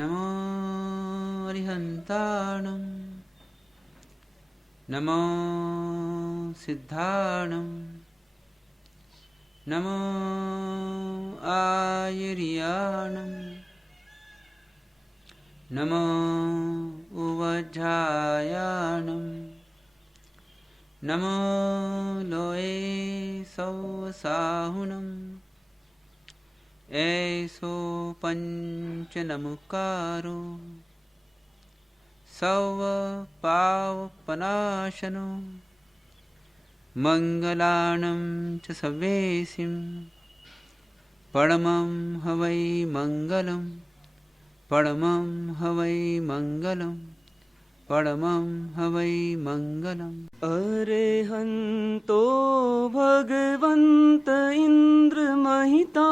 नमो अरिहन्ताणं नमो सिद्धाणं नमो आयुर्याणं नमो उवज्झायाणं नमो लोये सौसाहुणम् ऐसो पंचनमुकारो सव पावपनाशनो मंगलानं च सवेसिं परमं हवै मंगलं परमं हवै मंगलं परमं हवै मंगलम्। अरेहन्तो भगवन्त इन्द्रमहिता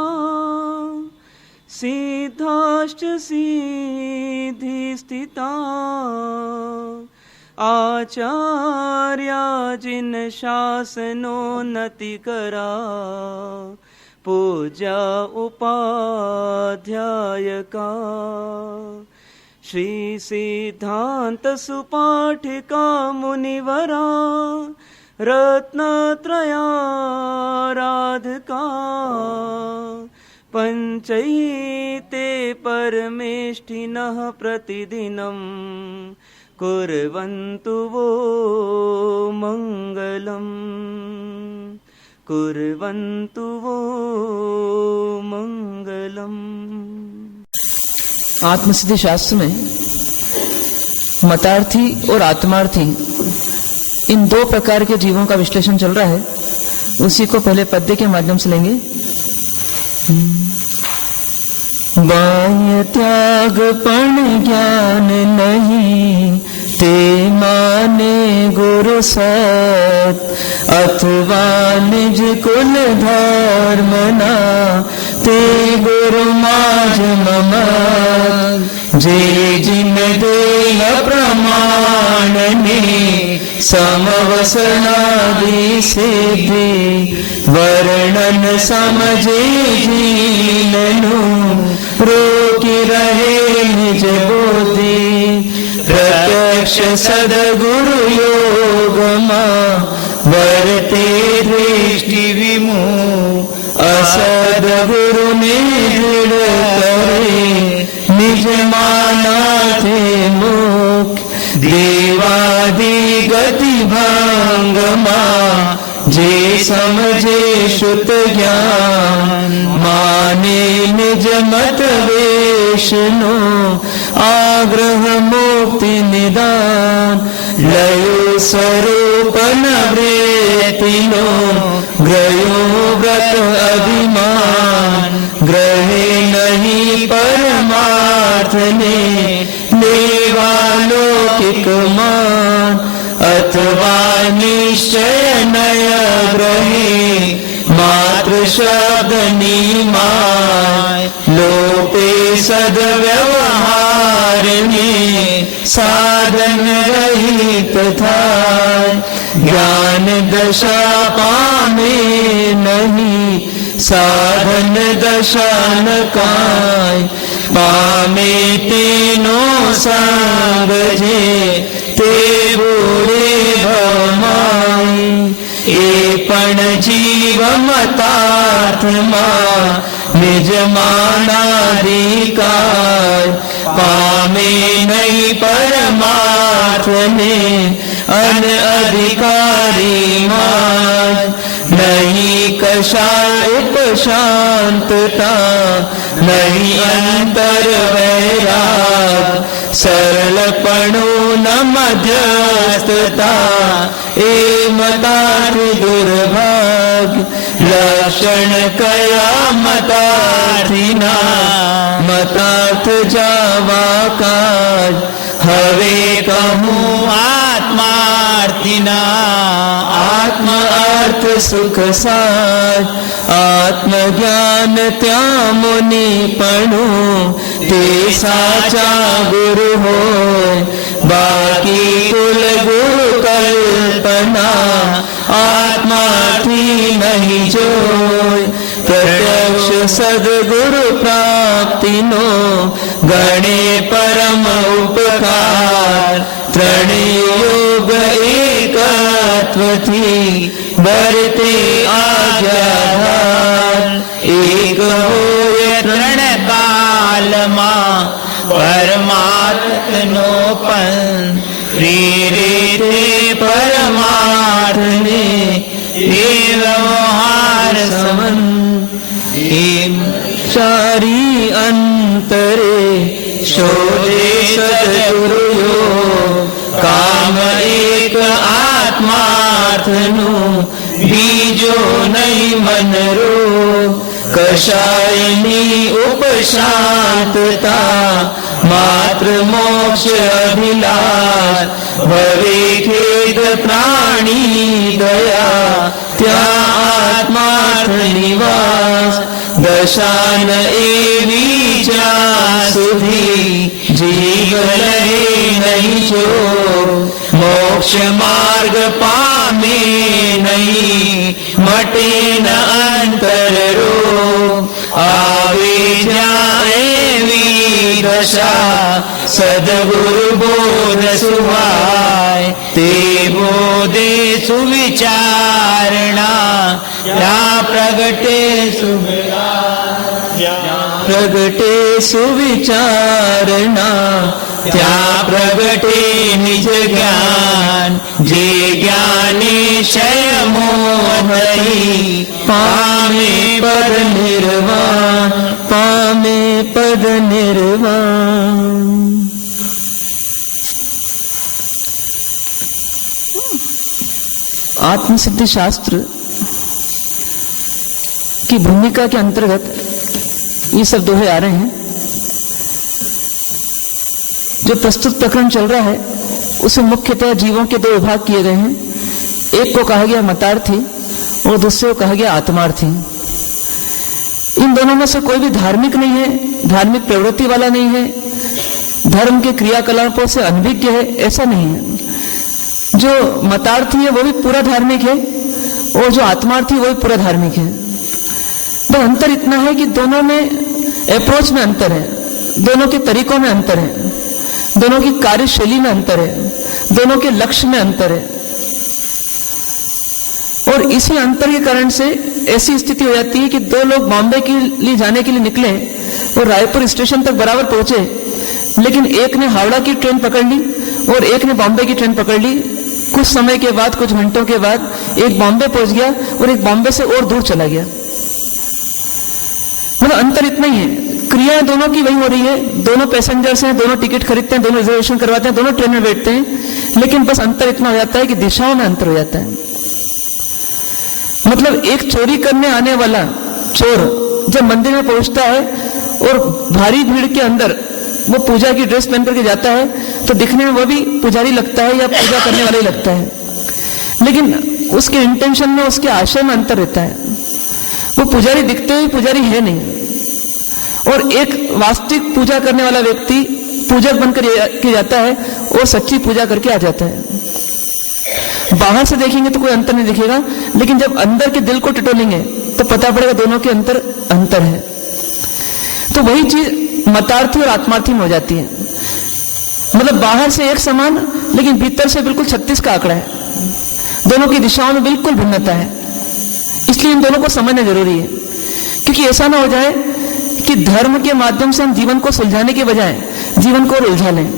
सिद्धाश्च सिद्धिस्थिता आचार्या जिन शासनोन्नतिकरा पूजा उपाध्यायका श्री सिद्धांत सुपाठिका मुनिवरा रत्नत्रयाराधका पंचैते परमेष्ठिनः प्रतिदिनं कुर्वन्तु वो मंगलम् कुर्वन्तु वो मंगलम्। आत्मसिद्धि शास्त्र में मतार्थी और आत्मार्थी इन दो प्रकार के जीवों का विश्लेषण चल रहा है। उसी को पहले पद्य के माध्यम से लेंगे। बाह्य त्याग पण ज्ञान नहीं ते माने गुरु सत अथवा निज कुल धर्म ना ते गुरु माज मम जे जिन देह प्रमाण ने समवसनादि सिद्धि वर्णन समझे जीननु रोकी रहे निज बोधि प्रत्यक्ष सदगुरु योग वर्ते दृष्टि विमु असदगुरु ने दृढ़ करे निज माना थे मुख देवादि गति भंग जे समझे शुत ज्ञान माने निज मत वेशनो आग्रह मुक्ति निदान लयो स्वरूप नवृत्तिनो ग्रयो व्रत अभिमान ग्रहे नहीं परमार्थ ने देवालोकिक मान अथवा निश्चय नय ग्रहे मात्र शब्द निमाय लोपे सद्व्यवहार में साधन रहित था ज्ञान दशा पामे नहीं साधन दशा न काय पामे तेनो संग जे ते बूढ़े भमाई ए पण जीव मतात्मा निज मानाधिकार पामे नहीं परमार्थ ने अन अधिकारी मान नहीं कषाय उपशांतता नहीं अंतर वैराग सरलपणु न मध्यस्थता ए मतार्थ दुर्भाग्य लक्षण कया मतार्थिना मतार्थ जावा काज हवे कहूँ आत्मार्थिना आत्म अर्थ सुख साज आत्मज्ञान त्या मुनि पणु ते साचा गुरु हो बाकी कुल गुरु कल्पना आत्मा थी नहीं जोय प्रत्यक्ष सदगुरु प्राप्ति नो गणे परम उपकार त्रणयोग एकत्वથી बरते आज्ञाधार एक હોય ત્રણ કાલમાં પરમાત્મનો પણ પ્રેરિતે પરમાર્થને વ્યવહાર સમન એમ ચારી અંતરે શોધે સદગુરુયો કામ એક આત્માર્થનું બીજો નહીં મનરો કશાયની ઉપશાંતતા માત્ર મોક્ષ અભિલાષ ભવે ખેદ પ્રાણી દયા ત્યાં આત્માર્થ નિવાસ દશાન એવી જ્યાં સુધી જીવ લહે નહીં જો મોક્ષ માર્ગ પામે નહીં મટે ન અંતરો આવે જ્યાં એવી દશા સદગુરુ બોધ સુહાય તે બોધે સુવિચારણા ત્યાં પ્રગટે સુવિચારણા ત્યાં પ્રગટે નિજ જ્ઞાન જે જ્ઞાને ક્ષય મોહ નહીં પામે પદ નિર્વાણ પામે પદ નિર્વાણ। आत्मसिद्धि शास्त्र की भूमिका के अंतर्गत ये सब दोहे आ रहे हैं। जो प्रस्तुत प्रकरण चल रहा है उसमें मुख्यतः जीवों के दो विभाग किए गए हैं। एक को कहा गया मतार्थी और दूसरे को कहा गया आत्मार्थी। इन दोनों में से कोई भी धार्मिक नहीं है, धार्मिक प्रवृत्ति वाला नहीं है, धर्म के क्रियाकलापों से अनभिज्ञ है, ऐसा नहीं है। जो मतार्थी है वो भी पूरा धार्मिक है और जो आत्मार्थी वो भी पूरा धार्मिक है। तो अंतर इतना है कि दोनों में अप्रोच में अंतर है, दोनों के तरीकों में अंतर है, दोनों की कार्यशैली में अंतर है, दोनों के लक्ष्य में अंतर है। और इसी अंतर के कारण से ऐसी स्थिति हो जाती है कि दो लोग बॉम्बे के लिए जाने के लिए निकले और रायपुर स्टेशन तक बराबर पहुंचे, लेकिन एक ने हावड़ा की ट्रेन पकड़ ली और एक ने बॉम्बे की ट्रेन पकड़ ली। कुछ समय के बाद, कुछ घंटों के बाद एक बॉम्बे पहुंच गया और एक बॉम्बे से और दूर चला गया। मतलब अंतर इतना ही है, क्रियाएं दोनों की वही हो रही है, दोनों पैसेंजर्स हैं, दोनों टिकट खरीदते हैं, दोनों रिजर्वेशन करवाते हैं, दोनों ट्रेन में बैठते हैं, लेकिन बस अंतर इतना हो जाता है कि दिशाओं में अंतर हो जाता है। मतलब एक चोरी करने आने वाला चोर जब मंदिर में पहुंचता है और भारी भीड़ के अंदर वो पूजा की ड्रेस पहन करके जाता है तो दिखने में वो भी पुजारी लगता है या पूजा करने वाला ही लगता है, लेकिन उसके इंटेंशन में, उसके आशय में अंतर रहता है। वो पुजारी दिखते हुए पुजारी है नहीं। और एक वास्तविक पूजा करने वाला व्यक्ति पूजक बनकर के जाता है और सच्ची पूजा करके आ जाता है। बाहर से देखेंगे तो कोई अंतर नहीं दिखेगा, लेकिन जब अंदर के दिल को टटोलेंगे तो पता पड़ेगा दोनों के अंतर है। तो वही चीज मतार्थी और आत्मार्थी में हो जाती है। मतलब बाहर से एक समान, लेकिन भीतर से बिल्कुल 36 का आंकड़ा है। दोनों की दिशाओं में बिल्कुल भिन्नता है। इसलिए इन दोनों को समझना जरूरी है, क्योंकि ऐसा ना हो जाए कि धर्म के माध्यम से हम जीवन को सुलझाने के बजाय जीवन को और उलझा लें,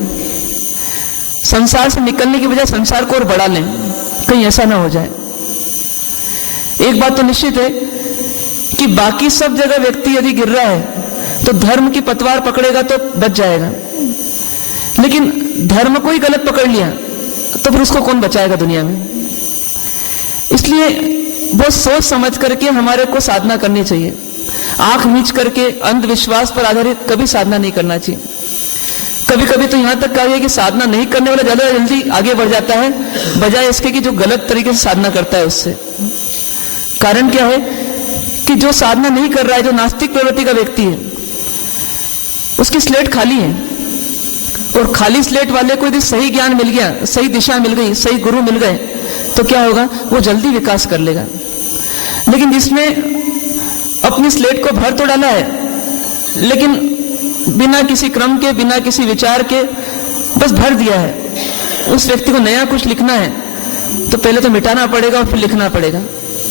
संसार से निकलने की बजाय संसार को और बढ़ा लें, कहीं ऐसा ना हो जाए। एक बात तो निश्चित है कि बाकी सब जगह व्यक्ति यदि गिर रहा है तो धर्म की पतवार पकड़ेगा तो बच जाएगा, लेकिन धर्म को ही गलत पकड़ लिया तो फिर उसको कौन बचाएगा दुनिया में। इसलिए बहुत सोच समझ करके हमारे को साधना करनी चाहिए। आंख मीच करके अंधविश्वास पर आधारित कभी साधना नहीं करना चाहिए। कभी कभी तो यहां तक कहा गया कि साधना नहीं करने वाला ज्यादा जल्दी आगे बढ़ जाता है, बजाय इसके कि जो गलत तरीके से साधना करता है उससे। कारण क्या है कि जो साधना नहीं कर रहा है, जो नास्तिक प्रवृत्ति का व्यक्ति है, उसकी स्लेट खाली है। और खाली स्लेट वाले को यदि सही ज्ञान मिल गया, सही दिशा मिल गई, सही गुरु मिल गए, तो क्या होगा, वो जल्दी विकास कर लेगा। लेकिन जिसने अपनी स्लेट को भर तो डाला है, लेकिन बिना किसी क्रम के, बिना किसी विचार के बस भर दिया है। उस व्यक्ति को नया कुछ लिखना है तो पहले तो मिटाना पड़ेगा और फिर लिखना पड़ेगा।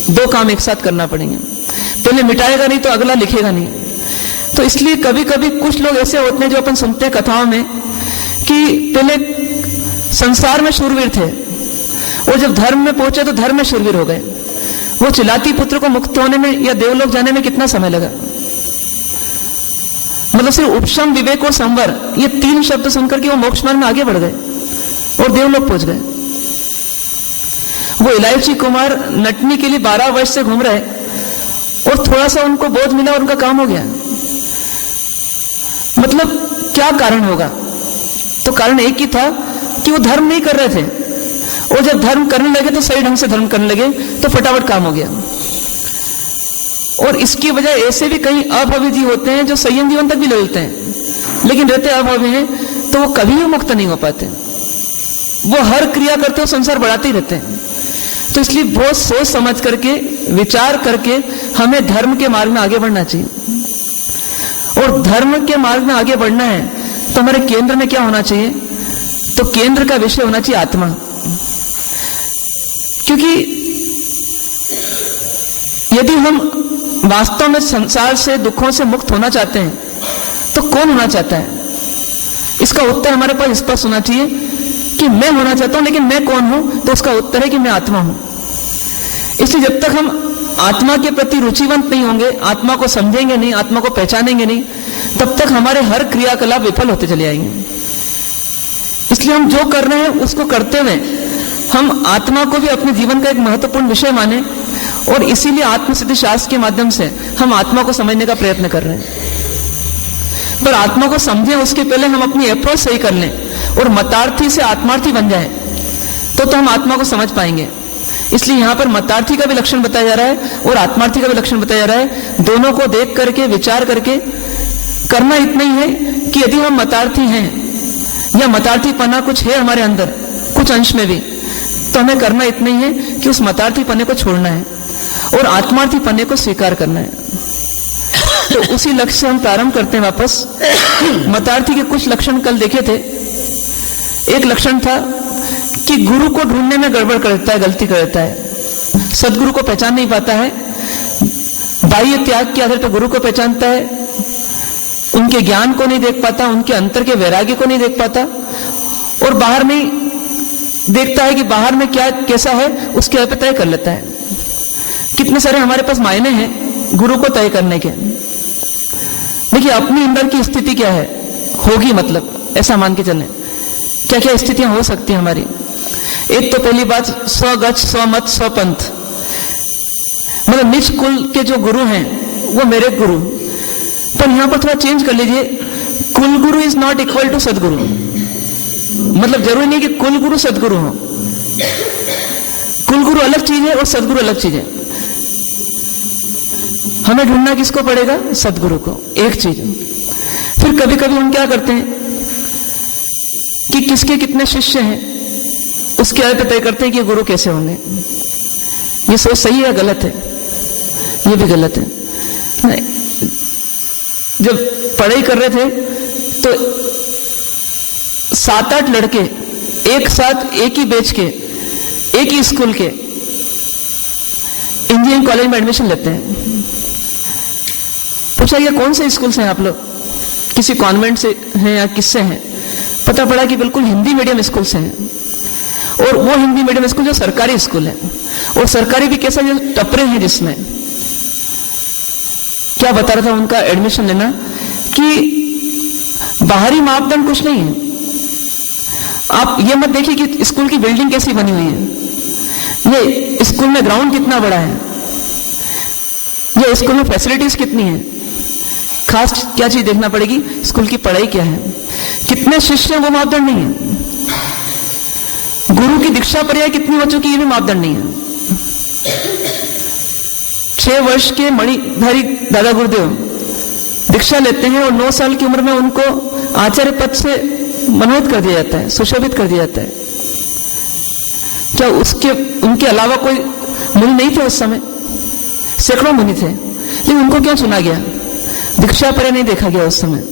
दो काम एक साथ करना पड़ेंगे। पहले मिटाएगा नहीं तो अगला लिखेगा नहीं। तो इसलिए कभी कभी कुछ लोग ऐसे होते हैं जो अपन सुनते हैं कथाओं में कि पहले संसार में शूरवीर थे और जब धर्म में पहुंचे तो धर्म में शूरवीर हो गए। वो चिलाती पुत्र को मुक्त होने में या देवलोक जाने में कितना समय लगा। मतलब सिर्फ उपशम, विवेक और संवर, ये तीन शब्द सुनकर के वो मोक्ष मार्ग में आगे बढ़ गए और देवलोक पहुंच गए। वो इलायची कुमार नटनी के लिए 12 वर्ष से घूम रहे और थोड़ा सा उनको बोध मिला और उनका काम हो गया। मतलब क्या कारण होगा? तो कारण एक ही था कि वो धर्म नहीं कर रहे थे, और जब धर्म करने लगे तो सही ढंग से धर्म करने लगे तो फटाफट काम हो गया। और इसकी वजह ऐसे भी कई अभावी जीव होते हैं जो संयम जीवन तक भी ले लेते हैं, लेकिन रहते अभावी हैं तो वो कभी भी मुक्त नहीं हो पाते। वो हर क्रिया करते हो संसार बढ़ाते ही रहते हैं। तो इसलिए बहुत सोच समझ करके, विचार करके हमें धर्म के मार्ग में आगे बढ़ना चाहिए। और धर्म के मार्ग में आगे बढ़ना है तो हमारे केंद्र में क्या होना चाहिए? तो केंद्र का विषय होना चाहिए आत्मा। क्योंकि यदि हम वास्तव में संसार से, दुखों से मुक्त होना चाहते हैं तो कौन होना चाहता है? इसका उत्तर हमारे पास स्पष्ट होना चाहिए कि मैं होना चाहता हूं, लेकिन मैं कौन हूं? तो उसका उत्तर है कि मैं आत्मा हूं। इसलिए जब तक हम आत्मा के प्रति रुचिवंत नहीं होंगे, आत्मा को समझेंगे नहीं, आत्मा को पहचानेंगे नहीं, तब तक हमारे हर क्रियाकलाप विफल होते चले आएंगे। इसलिए हम जो कर रहे हैं उसको करते हुए हम आत्मा को भी अपने जीवन का एक महत्वपूर्ण विषय माने, और इसीलिए आत्मसिद्धि शास्त्र के माध्यम से हम आत्मा को समझने का प्रयत्न कर रहे हैं। पर आत्मा को समझें उसके पहले हम अपनी अप्रोच सही कर लें और मतार्थी से आत्मार्थी बन जाए तो हम आत्मा को समझ पाएंगे। इसलिए यहां पर मतार्थी का भी लक्षण बताया जा रहा है और आत्मार्थी का भी लक्षण बताया जा रहा है। दोनों को देख करके, विचार करके करना इतना ही है कि यदि हम मतार्थी हैं या मतार्थीपना कुछ है हमारे अंदर, कुछ अंश में भी, तो हमें करना इतना ही है कि उस मतार्थीपने को छोड़ना है और आत्मार्थीपने को स्वीकार करना है। तो उसी लक्ष्य से हम प्रारंभ करते हैं वापस। मतार्थी के कुछ लक्षण कल देखे थे। एक लक्षण था कि गुरु को ढूंढने में गड़बड़ करता है, गलती करता है, सदगुरु को पहचान नहीं पाता है, बाह्य त्याग के आधार पर गुरु को पहचानता है, उनके ज्ञान को नहीं देख पाता, उनके अंतर के वैराग्य को नहीं देख पाता, और बाहर नहीं देखता है कि बाहर में क्या कैसा है, उसके आधार पर तय कर लेता है। कितने सारे हमारे पास मायने हैं गुरु को तय करने के। देखिए अपनी अंदर की स्थिति क्या है, होगी, मतलब ऐसा मान के चलें क्या क्या स्थितियां हो सकती हैं हमारी। एक तो पहली बात, स्वगच्छ स्वमत स्वपंथ, मतलब निज कुल के जो गुरु हैं वो मेरे गुरु। पर यहां पर थोड़ा चेंज कर लीजिए, कुल गुरु इज नॉट इक्वल टू सदगुरु। मतलब जरूरी नहीं कि कुल गुरु सदगुरु हो, कुल गुरु अलग चीज है और सदगुरु अलग चीज है। हमें ढूंढना किसको पड़ेगा? सदगुरु को, एक चीज। फिर कभी कभी हम क्या करते हैं कि किसके कितने शिष्य हैं उसके आधार पर तय करते हैं कि गुरु कैसे होंगे। ये सोच सही है या गलत है? ये भी गलत है। नहीं, जब पढ़ाई कर रहे थे तो 7-8 लड़के एक साथ एक ही बैच के, एक ही स्कूल के इंजीनियरिंग कॉलेज में एडमिशन लेते हैं। पूछा गया कौन से स्कूल से हैं आप लोग? किसी कॉन्वेंट से हैं या किससे हैं? पता पड़ा कि बिल्कुल हिंदी मीडियम स्कूल से हैं, और वो हिंदी मीडियम स्कूल जो सरकारी स्कूल है, और सरकारी भी कैसा, जो टपरे हैं जिसमें। क्या बता रहा था उनका एडमिशन लेना कि बाहरी मापदंड कुछ नहीं है। आप ये मत देखिए कि स्कूल की बिल्डिंग कैसी बनी हुई है, ये स्कूल में ग्राउंड कितना बड़ा है, ये स्कूल में फैसिलिटीज कितनी है। खास क्या चीज देखना पड़ेगी, स्कूल की पढ़ाई क्या है, कितने शिष्य हैं, वो मापदंड नहीं है। गुरु की दीक्षा पर्याय कितनी हो चुकी, ये भी मापदंड नहीं है। 6 वर्ष के मणिधारी दादा गुरुदेव दीक्षा लेते हैं और 9 साल की उम्र में उनको आचार्य पद से मनोनीत कर दिया जाता है, सुशोभित कर दिया जाता है। क्या उनके अलावा कोई मुनि नहीं थे उस समय? सैकड़ों मुनि थे, लेकिन उनको क्यों चुना गया? दीक्षा पर्याय नहीं देखा गया उस समय।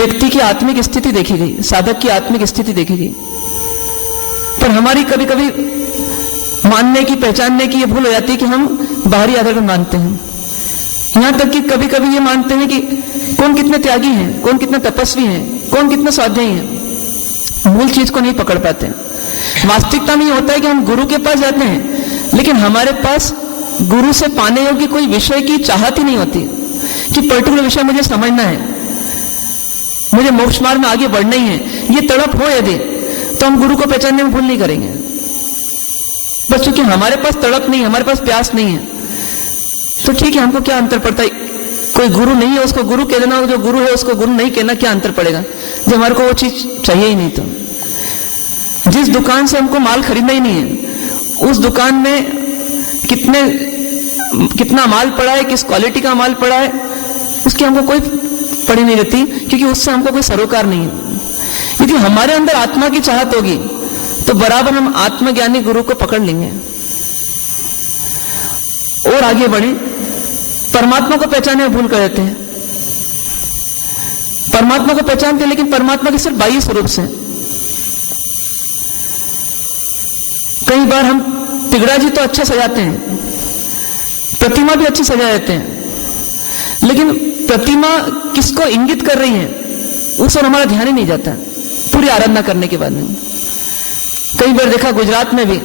व्यक्ति की आत्मिक स्थिति देखी गई, साधक की आत्मिक स्थिति देखी गई। पर हमारी कभी कभी मानने की, पहचानने की ये भूल हो जाती है कि हम बाहरी आधार पर मानते हैं। यहां तक कि कभी कभी ये मानते हैं कि कौन कितने त्यागी हैं, कौन कितने तपस्वी हैं, कौन कितने स्वाध्यायी हैं। मूल चीज को नहीं पकड़ पाते हैं। वास्तविकता में ये होता है कि हम गुरु के पास जाते हैं, लेकिन हमारे पास गुरु से पाने योग्य कोई विषय की चाहत ही नहीं होती कि पर्टिकुलर विषय मुझे समझना है, मुझे मोक्ष मार्ग में आगे बढ़ना ही है। ये तड़प हो यदि, तो हम गुरु को पहचानने में भूल नहीं करेंगे। बस चूंकि हमारे पास तड़प नहीं, हमारे पास प्यास नहीं है, तो ठीक है, हमको क्या अंतर पड़ता है। कोई गुरु नहीं है उसको गुरु कह देना, जो गुरु है उसको गुरु नहीं कहना, क्या अंतर पड़ेगा जब हमारे को वो चीज चाहिए ही नहीं। तो जिस दुकान से हमको माल खरीदना ही नहीं है, उस दुकान में कितना माल पड़ा है, किस क्वालिटी का माल पड़ा है, उसकी हमको कोई पड़ी नहीं रहती, क्योंकि उससे हमको कोई सरोकार नहीं है। यदि हमारे अंदर आत्मा की चाहत होगी तो बराबर हम आत्मज्ञानी गुरु को पकड़ लेंगे और आगे बढ़े। परमात्मा को पहचाने में भूल कर देते हैं। परमात्मा को पहचानते हैं, लेकिन परमात्मा के सिर्फ बाह्य स्वरूप से। कई बार हम तिगड़ा जी तो अच्छा सजाते हैं, प्रतिमा भी अच्छी सजा देते हैं, लेकिन प्रतिमा किसको इंगित कर रही है उस और हमारा ध्यान ही नहीं जाता पूरी आराधना करने के बाद में। कई बार देखा गुजरात में भी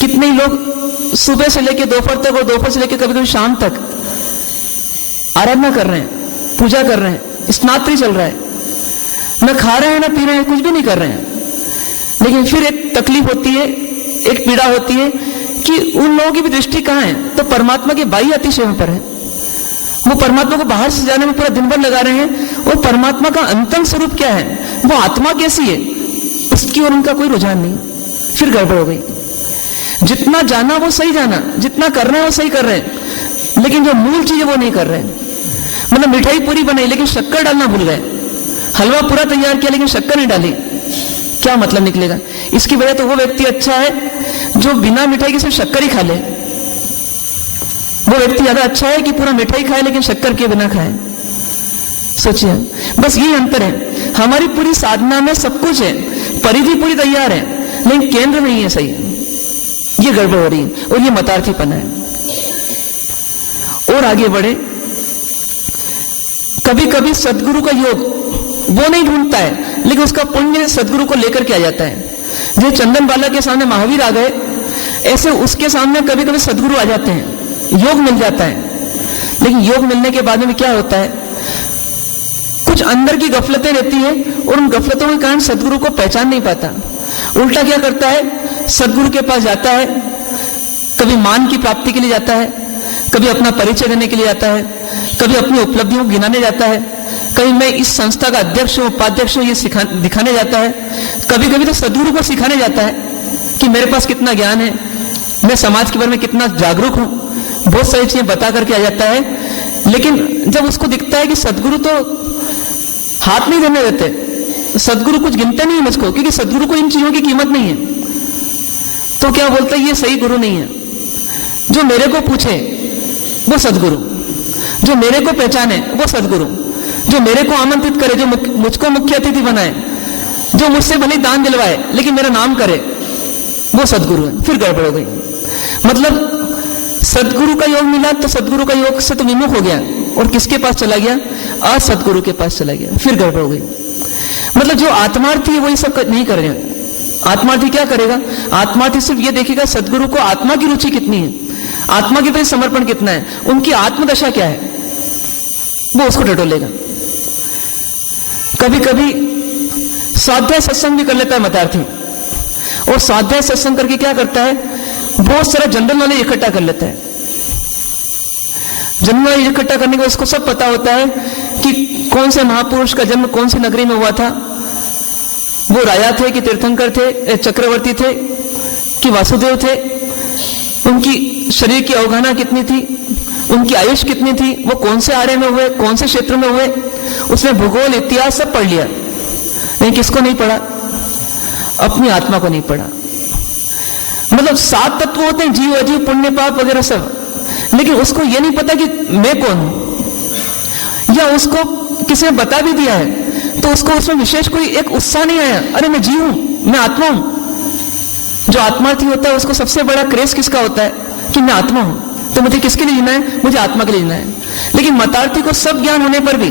कितने लोग सुबह से लेकर दोपहर तक और दोपहर से लेकर कभी कभी शाम तक आराधना कर रहे हैं, पूजा कर रहे हैं, स्नात्री चल रहा है, न खा रहे हैं न पी रहे हैं, कुछ भी नहीं कर रहे हैं। लेकिन फिर एक तकलीफ होती है, एक पीड़ा होती है कि उन लोगों की भी दृष्टि कहां है, तो परमात्मा के बाह्य अतिशयों पर है। वो परमात्मा को बाहर से जाने में पूरा दिन भर लगा रहे हैं, और परमात्मा का अंतम स्वरूप क्या है, वो आत्मा कैसी है, उसकी ओर उनका कोई रुझान नहीं। फिर गड़बड़ हो गई। जितना जाना वो सही जाना, जितना करना है वो सही कर रहे हैं, लेकिन जो मूल चीज है वो नहीं कर रहे हैं। मतलब मिठाई पूरी बनाई लेकिन शक्कर डालना भूल गए, हलवा पूरा तैयार किया लेकिन शक्कर नहीं डाली, क्या मतलब निकलेगा। इसकी वजह तो वो व्यक्ति अच्छा है जो बिना मिठाई के सिर्फ शक्कर ही खा ले। वो व्यक्ति ज्यादा अच्छा है कि पूरा मिठाई खाए लेकिन शक्कर के बिना खाए। सोचिए, बस यही अंतर है। हमारी पूरी साधना में सब कुछ है, परिधि पूरी तैयार है, लेकिन केंद्र नहीं है सही। ये गड़बड़ हो रही है और ये मतार्थीपना है। और आगे बढ़े, कभी कभी सदगुरु का योग वो नहीं ढूंढता है, लेकिन उसका पुण्य सदगुरु को लेकर के आ जाता है। जो चंदन बाला के सामने महावीर आ गए, ऐसे उसके सामने कभी कभी सदगुरु आ जाते हैं, योग मिल जाता है। लेकिन योग मिलने के बाद में क्या होता है, कुछ अंदर की गफलतें रहती है और उन गफलतों के कारण सदगुरु को पहचान नहीं पाता। उल्टा क्या करता है, सदगुरु के पास जाता है, कभी मान की प्राप्ति के लिए जाता है, कभी अपना परिचय देने के लिए जाता है, कभी अपनी उपलब्धियों को गिनाने जाता है, कभी मैं इस संस्था का अध्यक्ष हूं, उपाध्यक्ष हूं, ये दिखाने जाता है। कभी कभी तो सदगुरु को सिखाने जाता है कि मेरे पास कितना ज्ञान है, मैं समाज के बारे में कितना जागरूक हूं, बहुत सारी चीजें बता करके आ जाता है। लेकिन जब उसको दिखता है कि सदगुरु तो हाथ नहीं देने देते, सदगुरु कुछ गिनते नहीं मुझको, क्योंकि सदगुरु को इन चीजों की कीमत नहीं है, तो क्या बोलता है, ये सही गुरु नहीं है। जो मेरे को पूछे वो सदगुरु, जो मेरे को पहचाने वो सदगुरु, जो मेरे को आमंत्रित करे, जो मुझको मुख्य अतिथि बनाए, जो मुझसे भले दान दिलवाए लेकिन मेरा नाम करे, वो सदगुरु है। फिर गड़बड़ हो गई। मतलब सदगुरु का योग मिला तो सदगुरु का योग से तो विमुख हो गया और किसके पास चला गया, असदगुरु के पास चला गया। फिर गड़बड़ हो गई। मतलब जो आत्मार्थी है वही सब नहीं करेगा। आत्मार्थी क्या करेगा, आत्मार्थी सिर्फ ये देखेगा सदगुरु को आत्मा की रुचि कितनी है, आत्मा के प्रति समर्पण कितना है, उनकी आत्मदशा क्या है, वो उसको टटोलेगा। कभी कभी स्वाध्याय सत्संग भी कर लेता है मतार्थी, और स्वाध्याय सत्संग करके क्या करता है, बहुत सारा जनरल नॉलेज इकट्ठा कर लेता है। जनरल नॉलेज इकट्ठा करने के उसको सब पता होता है कि कौन से महापुरुष का जन्म कौन सी नगरी में हुआ था, वो राजा थे कि तीर्थंकर थे, चक्रवर्ती थे कि वासुदेव थे, उनकी शरीर की अवगाहना कितनी थी, उनकी आयुष कितनी थी, वो कौन से आर्य में हुए, कौन से क्षेत्र में हुए, उसने भूगोल इतिहास सब पढ़ लिया। लेकिन किसको नहीं पढ़ा, अपनी आत्मा को नहीं पढ़ा। मतलब 7 तत्व होते हैं, जीव अजीव पुण्य पाप वगैरह सब, लेकिन उसको ये नहीं पता कि मैं कौन हूं, या उसको किसी ने बता भी दिया है तो उसको उसमें विशेष कोई एक उत्साह नहीं आया, अरे मैं जीव हूं, मैं आत्मा हूं। जो आत्मार्थी होता है उसको सबसे बड़ा क्रेज किसका होता है कि मैं आत्मा हूं, तो मुझे किसके लिए जीना है, मुझे आत्मा के लिए जीना है। लेकिन मतार्थी को सब ज्ञान होने पर भी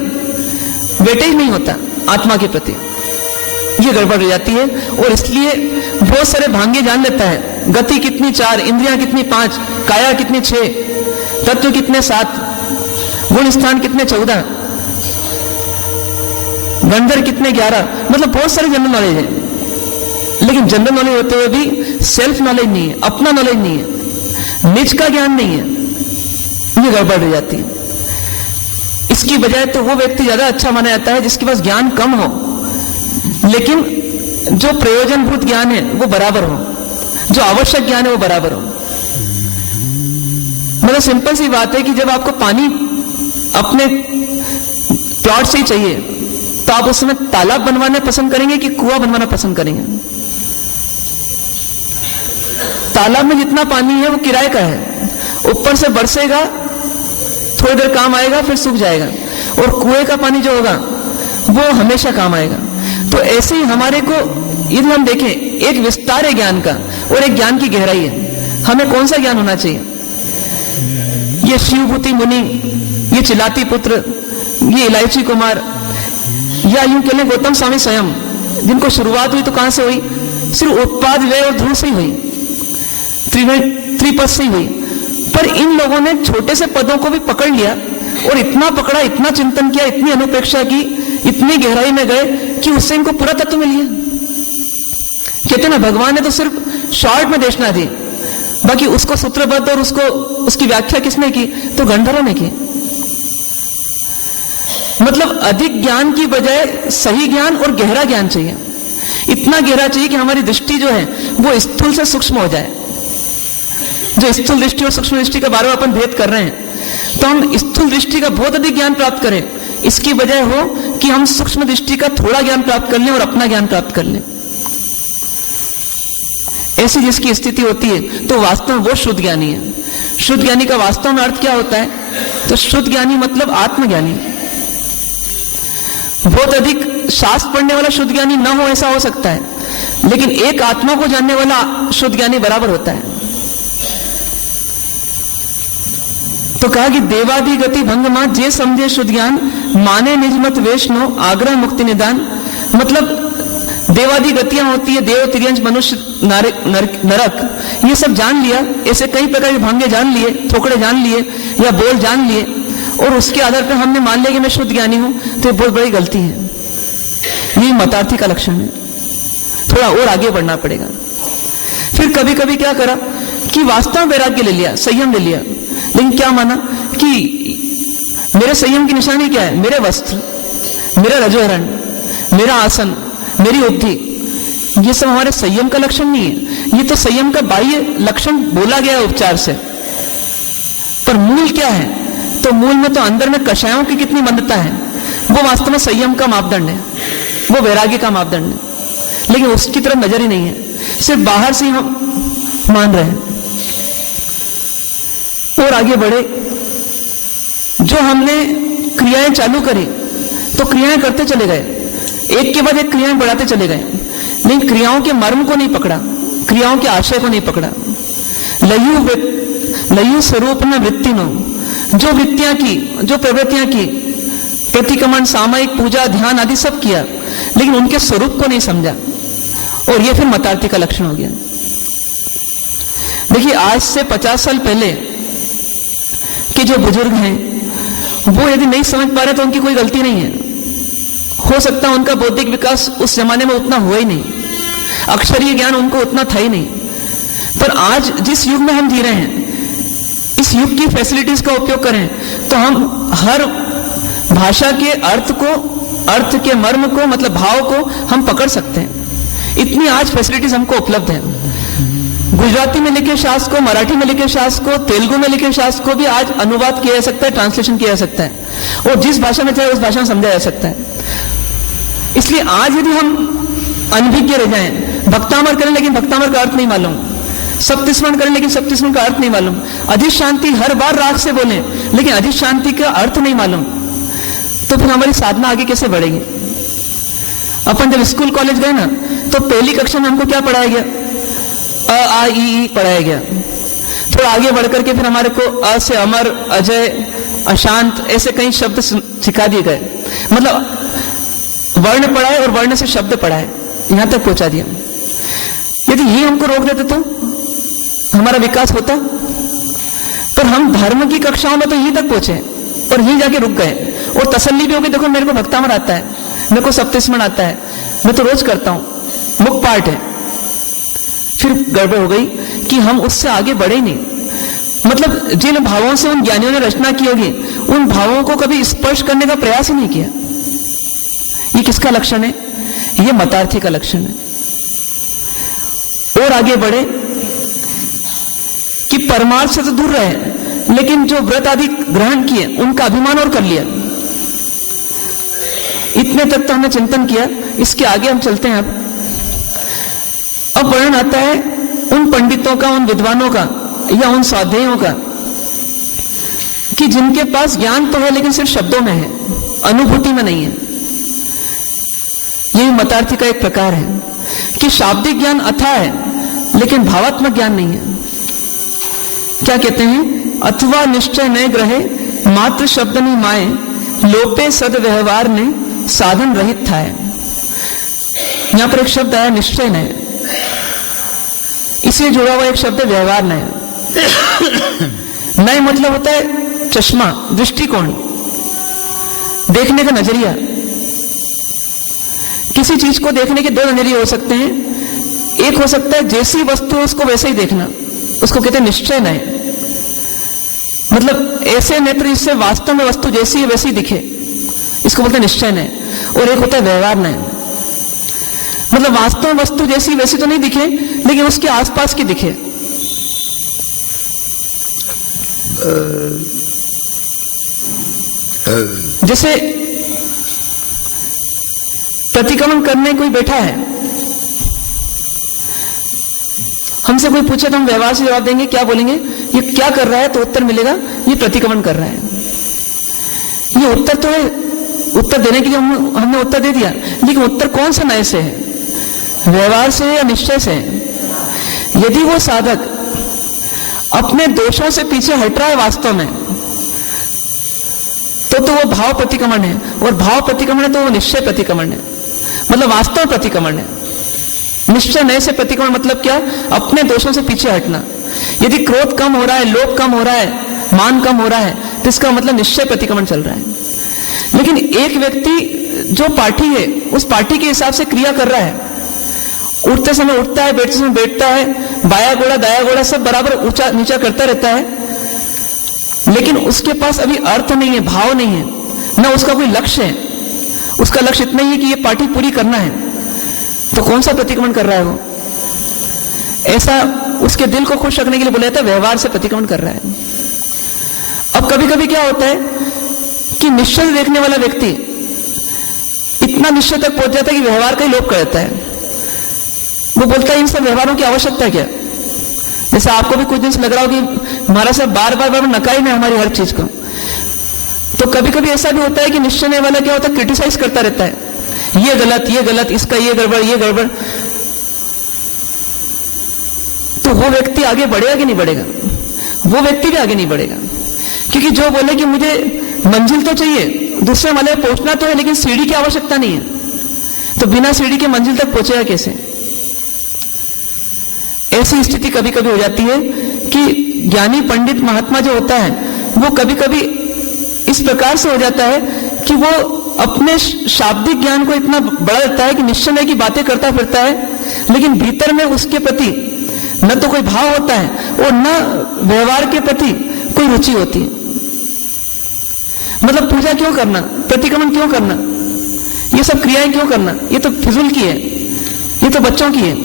वेटेज नहीं होता आत्मा के प्रति, ये गड़बड़ हो जाती है। और इसलिए बहुत सारे भांगे जान लेता है, गति कितनी 4, इंद्रियां कितनी 5, काया कितनी 6, तत्व कितने 7, गुण स्थान कितने 14, गंधर कितने 11, मतलब बहुत सारे जनरल नॉलेज है। लेकिन जनरल नॉलेज होते हुए भी सेल्फ नॉलेज नहीं है, अपना नॉलेज नहीं है, निज का ज्ञान नहीं है, ये गड़बड़ हो जाती है। इसकी बजाय तो वो व्यक्ति ज्यादा अच्छा माना जाता है जिसके पास ज्ञान कम हो, लेकिन जो प्रयोजनभूत ज्ञान है वो बराबर हो, जो आवश्यक ज्ञान है वो बराबर हो। मतलब सिंपल सी बात है कि जब आपको पानी अपने प्लॉट से ही चाहिए तो आप उस समय तालाब बनवाना पसंद करेंगे कि कुआं बनवाना पसंद करेंगे? तालाब में जितना पानी है वो किराए का है, ऊपर से बरसेगा, थोड़ी देर काम आएगा, फिर सूख जाएगा। और कुएं का पानी जो होगा वो हमेशा काम आएगा। तो ऐसे ही हमारे को यदि हम देखें, एक विस्तार है ज्ञान का और एक ज्ञान की गहराई है। हमें कौन सा ज्ञान होना चाहिए? ये शिवभूति मुनि, ये चिलाती पुत्र, ये इलायची कुमार, या यूं कह लें गौतम स्वामी स्वयं, जिनको शुरुआत हुई तो कहां से हुई? सिर्फ उत्पाद व्यय और ध्रुव से ही हुई, त्रिपद से ही हुई। पर इन लोगों ने छोटे से पदों को भी पकड़ लिया और इतना पकड़ा, इतना चिंतन किया, इतनी अनुप्रेक्षा की, इतनी गहराई में गए कि उससे इनको पूरा तत्व मिल गया। कहते ना, भगवान ने तो सिर्फ शॉर्ट में देशना दी, बाकी उसको सूत्रबद्ध और उसको उसकी व्याख्या किसने की? तो गंधर्वों ने की। मतलब अधिक ज्ञान की बजाय सही ज्ञान और गहरा ज्ञान चाहिए। इतना गहरा चाहिए कि हमारी दृष्टि जो है वो स्थूल से सूक्ष्म हो जाए। जो स्थूल दृष्टि और सूक्ष्म दृष्टि का बार बार अपन भेद कर रहे हैं, तो हम स्थूल दृष्टि का बहुत अधिक ज्ञान प्राप्त करें, इसकी बजाय हो कि हम सूक्ष्म दृष्टि का थोड़ा ज्ञान प्राप्त कर लें और अपना ज्ञान प्राप्त कर लें। ऐसी जिसकी स्थिति होती है तो वास्तव में वो शुद्ध ज्ञानी है। शुद्ध ज्ञानी का वास्तव में अर्थ क्या होता है? तो शुद्ध ज्ञानी मतलब आत्मज्ञानी। बहुत अधिक शास्त्र पढ़ने वाला शुद्ध ज्ञानी न हो ऐसा हो सकता है, लेकिन एक आत्मा को जानने वाला शुद्ध ज्ञानी बराबर होता है। तो कहा कि देवादि गति भंग मां जे समझे शुद्ध ज्ञान, माने निजमत वैष्णव आग्रह मुक्ति निदान। मतलब देवादि गतियां होती है, देव, तिर्यंश, मनुष्य, नरक, ये सब जान लिया, ऐसे कई प्रकार के भंगे जान लिए, थोकड़े जान लिए या बोल जान लिए, और उसके आधार पर हमने मान लिया कि मैं शुद्ध ज्ञानी हूं, तो ये बहुत बड़ी गलती है। यही मतार्थी का लक्षण है। थोड़ा और आगे बढ़ना पड़ेगा। फिर कभी कभी क्या करा कि वास्तव में वैराग्य ले लिया, संयम ले लिया, लेकिन क्या माना कि मेरे संयम की निशानी क्या है? मेरे वस्त्र, मेरा रजोहरण, मेरा आसन, मेरी उपधि, ये सब हमारे संयम का लक्षण नहीं है। ये तो संयम का बाह्य लक्षण बोला गया है उपचार से, पर मूल क्या है? तो मूल में तो अंदर में कषायों की कितनी मंदता है, वो वास्तव में संयम का मापदंड है, वो वैराग्य का मापदंड है। लेकिन उसकी तरफ नजर ही नहीं है, सिर्फ बाहर से ही हम मान रहे हैं। और आगे बढ़े, जो हमने क्रियाएं चालू करी तो क्रियाएं करते चले गए, एक के बाद एक क्रियाएं बढ़ाते चले गए, लेकिन क्रियाओं के मर्म को नहीं पकड़ा, क्रियाओं के आशय को नहीं पकड़ा। लयु स्वरूप न वृत्ति नो, जो वृत्तियां की, जो प्रवृत्तियां की, प्रतिक्रमण, सामयिक, पूजा, ध्यान आदि सब किया, लेकिन उनके स्वरूप को नहीं समझा, और यह फिर मतार्थी का लक्षण हो गया। देखिए, आज से 50 साल पहले के जो बुजुर्ग हैं वो यदि नहीं समझ पा रहे तो उनकी कोई गलती नहीं है। हो सकता है उनका बौद्धिक विकास उस जमाने में उतना हुआ ही नहीं, अक्षरीय ज्ञान उनको उतना था ही नहीं। पर आज जिस युग में हम जी रहे हैं, इस युग की फैसिलिटीज का उपयोग करें तो हम हर भाषा के अर्थ को, अर्थ के मर्म को, मतलब भाव को हम पकड़ सकते हैं। इतनी आज फैसिलिटीज हमको उपलब्ध है। गुजराती में लिखे शास्त्र को, मराठी में लिखे शास्त्र को, तेलुगु में लिखे शास्त्र को भी आज अनुवाद किया जा सकता है, ट्रांसलेशन किया जा सकता है, और जिस भाषा में चाहे उस भाषा में समझा जा सकता है। इसलिए आज यदि हम अनभिज्ञ रह जाएं, भक्तामर करें लेकिन भक्तामर का अर्थ नहीं मालूम, सप्तस्मरण करें लेकिन सप्तस्मरण का अर्थ नहीं मालूम, अधिशांति हर बार राग से बोले लेकिन अधिशांति का अर्थ नहीं मालूम, तो फिर हमारी साधना आगे कैसे बढ़ेगी? अपन जब स्कूल कॉलेज गए ना तो पहली कक्षा में हमको क्या पढ़ाया गया? अ आ ई पढ़ाया गया। थोड़ा आगे बढ़कर के फिर हमारे को अ से अमर, अजय, अशांत ऐसे कई शब्द सिखा दिए गए। मतलब वर्ण पढ़ाए और वर्ण से शब्द पढ़ाए, यहां तक पहुंचा दिया। यदि ये हमको रोक देते तो हमारा विकास होता, पर हम धर्म की कक्षाओं में तो यहीं तक पहुंचे और यहीं जाके रुक गए। और तसल्ली भी होगी, देखो मेरे को भक्तामर आता है, मेरे को सप्तस्मरण आता है, मैं तो रोज करता हूं, मुख पाठ है। फिर गड़बड़ हो गई कि हम उससे आगे बढ़े ही नहीं। मतलब जिन भावों से उन ज्ञानियों ने रचना की होगी, उन भावों को कभी स्पर्श करने का प्रयास ही नहीं किया। ये किसका लक्षण है? ये मतार्थी का लक्षण है। और आगे बढ़े कि परमार्थ से तो दूर रहे, लेकिन जो व्रत आदि ग्रहण किए उनका अभिमान और कर लिया। इतने तक तो हमने चिंतन किया, इसके आगे हम चलते हैं। अब वर्णन आता है उन पंडितों का, उन विद्वानों का या उन स्वाध्यायों का कि जिनके पास ज्ञान तो है लेकिन सिर्फ शब्दों में है, अनुभूति में नहीं है। यही मतार्थी का एक प्रकार है कि शाब्दिक ज्ञान अथाह है लेकिन भावात्मक ज्ञान नहीं है। क्या कहते हैं? अथवा निश्चय न ग्रहे मात्र शब्द नहीं माए, लोपे सद व्यवहार ने साधन रहित था। यहां पर एक शब्द आया निश्चय न, इसलिए जुड़ा हुआ एक शब्द व्यवहार न। नए मतलब होता है चश्मा, दृष्टिकोण, देखने का नजरिया। किसी चीज को देखने के दो नजरिए हो सकते हैं। एक हो सकता है जैसी वस्तु उसको वैसे ही देखना, उसको कहते हैं निश्चय नय। मतलब ऐसे नेत्र इससे वास्तव में वस्तु जैसी है वैसी दिखे, इसको बोलते हैं निश्चय नय। और एक होता है व्यवहार नय, मतलब वास्तव में वस्तु जैसी वैसी तो नहीं दिखे लेकिन उसके आसपास की दिखे। जैसे प्रतिक्रमण करने कोई बैठा है, हमसे कोई पूछे तो हम व्यवहार से जवाब देंगे, क्या बोलेंगे? ये क्या कर रहा है? तो उत्तर मिलेगा ये प्रतिक्रमण कर रहा है। ये उत्तर तो है, उत्तर देने के लिए हमने उत्तर दे दिया, लेकिन उत्तर कौन से नए से है? व्यवहार से या निश्चय से? यदि वो साधक अपने दोषों से पीछे हट रहा है वास्तव में, तो वो भाव प्रतिक्रमण है। और भाव प्रतिक्रमण है तो वो निश्चय प्रतिक्रमण है, मतलब वास्तव प्रतिक्रमण है। निश्चय नए से प्रतिक्रमण मतलब क्या? अपने दोषों से पीछे हटना। यदि क्रोध कम हो रहा है, लोभ कम हो रहा है, मान कम हो रहा है, तो इसका मतलब निश्चय प्रतिक्रमण चल रहा है। लेकिन एक व्यक्ति जो पाठी है उस पाठी के हिसाब से क्रिया कर रहा है, उठते समय उठता है, बैठते समय बैठता है, बाया गोड़ा दाया गोड़ा सब बराबर ऊंचा नीचा करता रहता है, लेकिन उसके पास अभी अर्थ नहीं है, भाव नहीं है, ना उसका कोई लक्ष्य है। उसका लक्ष्य इतना ही है कि ये पाठी पूरी करना है, तो कौन सा प्रतिक्रमण कर रहा है वो? ऐसा उसके दिल को खुश रखने के लिए बोला जाता है व्यवहार से प्रतिक्रमण कर रहा है। अब कभी कभी क्या होता है कि निश्चय देखने वाला व्यक्ति इतना निश्चय तक पहुंच जाता है कि व्यवहार का ही लोप कर देता है। वो बोलता है इन सब व्यवहारों की आवश्यकता है क्या? जैसे आपको भी कुछ दिन से लग रहा हो कि महाराज साहब बार बार नकाई में हमारी हर चीज को, तो कभी कभी ऐसा भी होता है कि निश्चय वाला क्या होता है, क्रिटिसाइज करता रहता है, ये गलत, इसका ये गड़बड़। तो वो व्यक्ति आगे बढ़ेगा कि नहीं बढ़ेगा? वो व्यक्ति भी आगे नहीं बढ़ेगा, क्योंकि जो बोले कि मुझे मंजिल तो चाहिए, दूसरे वाले पहुंचना तो है, लेकिन सीढ़ी की आवश्यकता नहीं है, तो बिना सीढ़ी के मंजिल तक पहुंचेगा कैसे? ऐसी स्थिति कभी कभी हो जाती है कि ज्ञानी पंडित महात्मा जो होता है वो कभी कभी इस प्रकार से हो जाता है कि वो अपने शाब्दिक ज्ञान को इतना बढ़ा देता है कि निश्चय की बातें करता फिरता है, लेकिन भीतर में उसके प्रति न तो कोई भाव होता है और न व्यवहार के प्रति कोई रुचि होती है। मतलब पूजा क्यों करना, प्रतिक्रमण क्यों करना, ये सब क्रियाएं क्यों करना? ये तो फिजूल की है, ये तो बच्चों की है।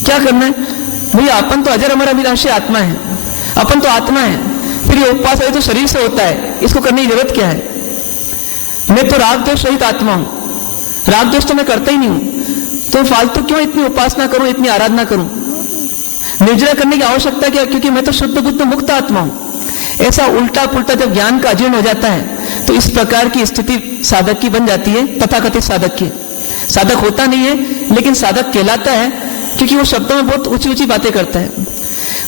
क्या करना है भैया? अपन तो अजर अमर अविनाशी आत्मा है, अपन तो आत्मा है, फिर ये उपवास है तो शरीर से होता है, इसको करने की जरूरत क्या है? मैं तो राग द्वेष रहित आत्मा हूं, राग द्वेष तो मैं करता ही नहीं हूं, तो फालतू क्यों इतनी उपासना करूं, इतनी आराधना करूं? निर्जरा करने की आवश्यकता क्या? क्योंकि मैं तो शुद्ध बुद्ध मुक्त आत्मा हूं। ऐसा उल्टा पुल्टा जब ज्ञान का अजीर्ण हो जाता है तो इस प्रकार की स्थिति साधक की बन जाती है, तथाकथित साधक की। साधक होता नहीं है लेकिन साधक कहलाता है, क्योंकि वो शब्दों में बहुत ऊंची ऊंची बातें करता है।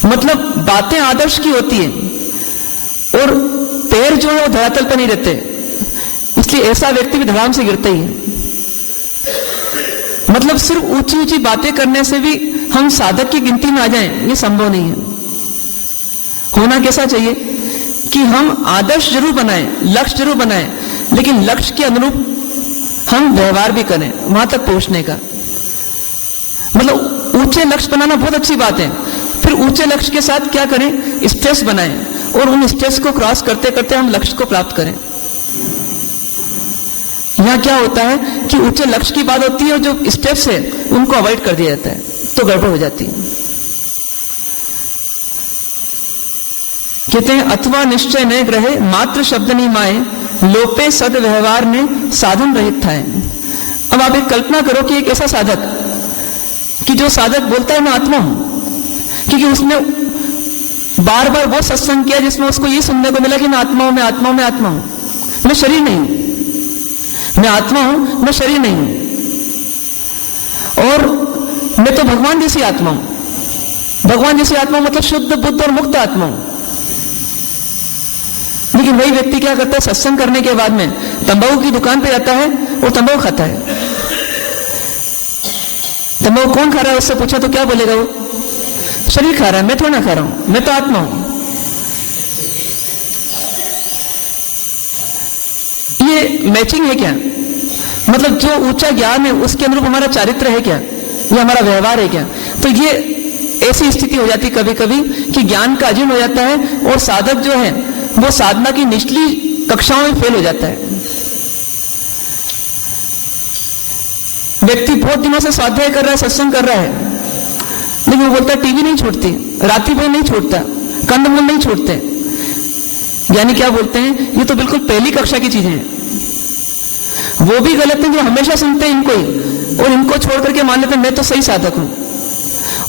मतलब बातें आदर्श की होती है और पैर जो है वो धरातल पर नहीं रहते, इसलिए ऐसा व्यक्ति भी धड़ाम से गिरता ही है। मतलब सिर्फ ऊंची ऊंची बातें करने से भी हम साधक की गिनती में आ जाएं, ये संभव नहीं है। होना कैसा चाहिए कि हम आदर्श जरूर बनाएं, लक्ष्य जरूर बनाएं, लेकिन लक्ष्य के अनुरूप हम व्यवहार भी करें वहां तक पहुंचने का। मतलब ऊंचे लक्ष्य बनाना बहुत अच्छी बात है, फिर ऊंचे लक्ष्य के साथ क्या करें, स्टेप्स बनाएं और उन स्टेप्स को क्रॉस करते करते हम लक्ष्य को प्राप्त करें। यहां क्या होता है कि ऊंचे लक्ष्य की बात होती है और जो स्टेप्स है उनको अवॉइड कर दिया जाता है, तो गड़बड़ हो जाती है। कहते हैं अथवा निश्चय न ग्रहे मात्र शब्द नहीं माए, लोपे सद व्यवहार ने साधन रहित था। अब आप एक कल्पना करो कि एक ऐसा साधक कि जो साधक बोलता है मैं आत्मा हूं, क्योंकि उसने बार बार वो सत्संग किया जिसमें उसको ये सुनने को मिला कि मैं आत्मा हूं, मैं आत्मा हूं, मैं आत्मा हूं, मैं शरीर नहीं हूं, मैं आत्मा हूं, मैं शरीर नहीं हूं, और मैं तो भगवान जैसी आत्मा हूं। भगवान जैसी आत्मा मतलब शुद्ध बुद्ध और मुक्त आत्मा हूं। लेकिन वही व्यक्ति क्या करता है, सत्संग करने के बाद में तंबाकू की दुकान पे जाता है और तंबाकू खाता है। तंबाकू कौन खा रहा है उससे पूछा तो क्या बोलेगा वो, शरीर खा रहा है, मैं थोड़ा ना खा रहा हूं, मैं तो आत्मा हूं। ये मैचिंग है क्या? मतलब जो ऊंचा ज्ञान है उसके अनुरूप हमारा चारित्र है क्या, ये हमारा व्यवहार है क्या? तो ये ऐसी स्थिति हो जाती कभी कभी कि ज्ञान का अजीर्ण हो जाता है और साधक जो है वो साधना की निचली कक्षाओं में फेल हो जाता है। व्यक्ति बहुत दिनों से स्वाध्याय कर रहा है, सत्संग कर रहा है, लेकिन वो बोलता है टीवी नहीं छोड़ती, रात्रि भर नहीं छोड़ता, कंदमूल नहीं छोड़ते। यानी क्या बोलते हैं, ये तो बिल्कुल पहली कक्षा की चीजें हैं। वो भी गलत है जो हमेशा सुनते हैं इनको ही और इनको छोड़ करके मान लेते हैं मैं तो सही साधक हूं,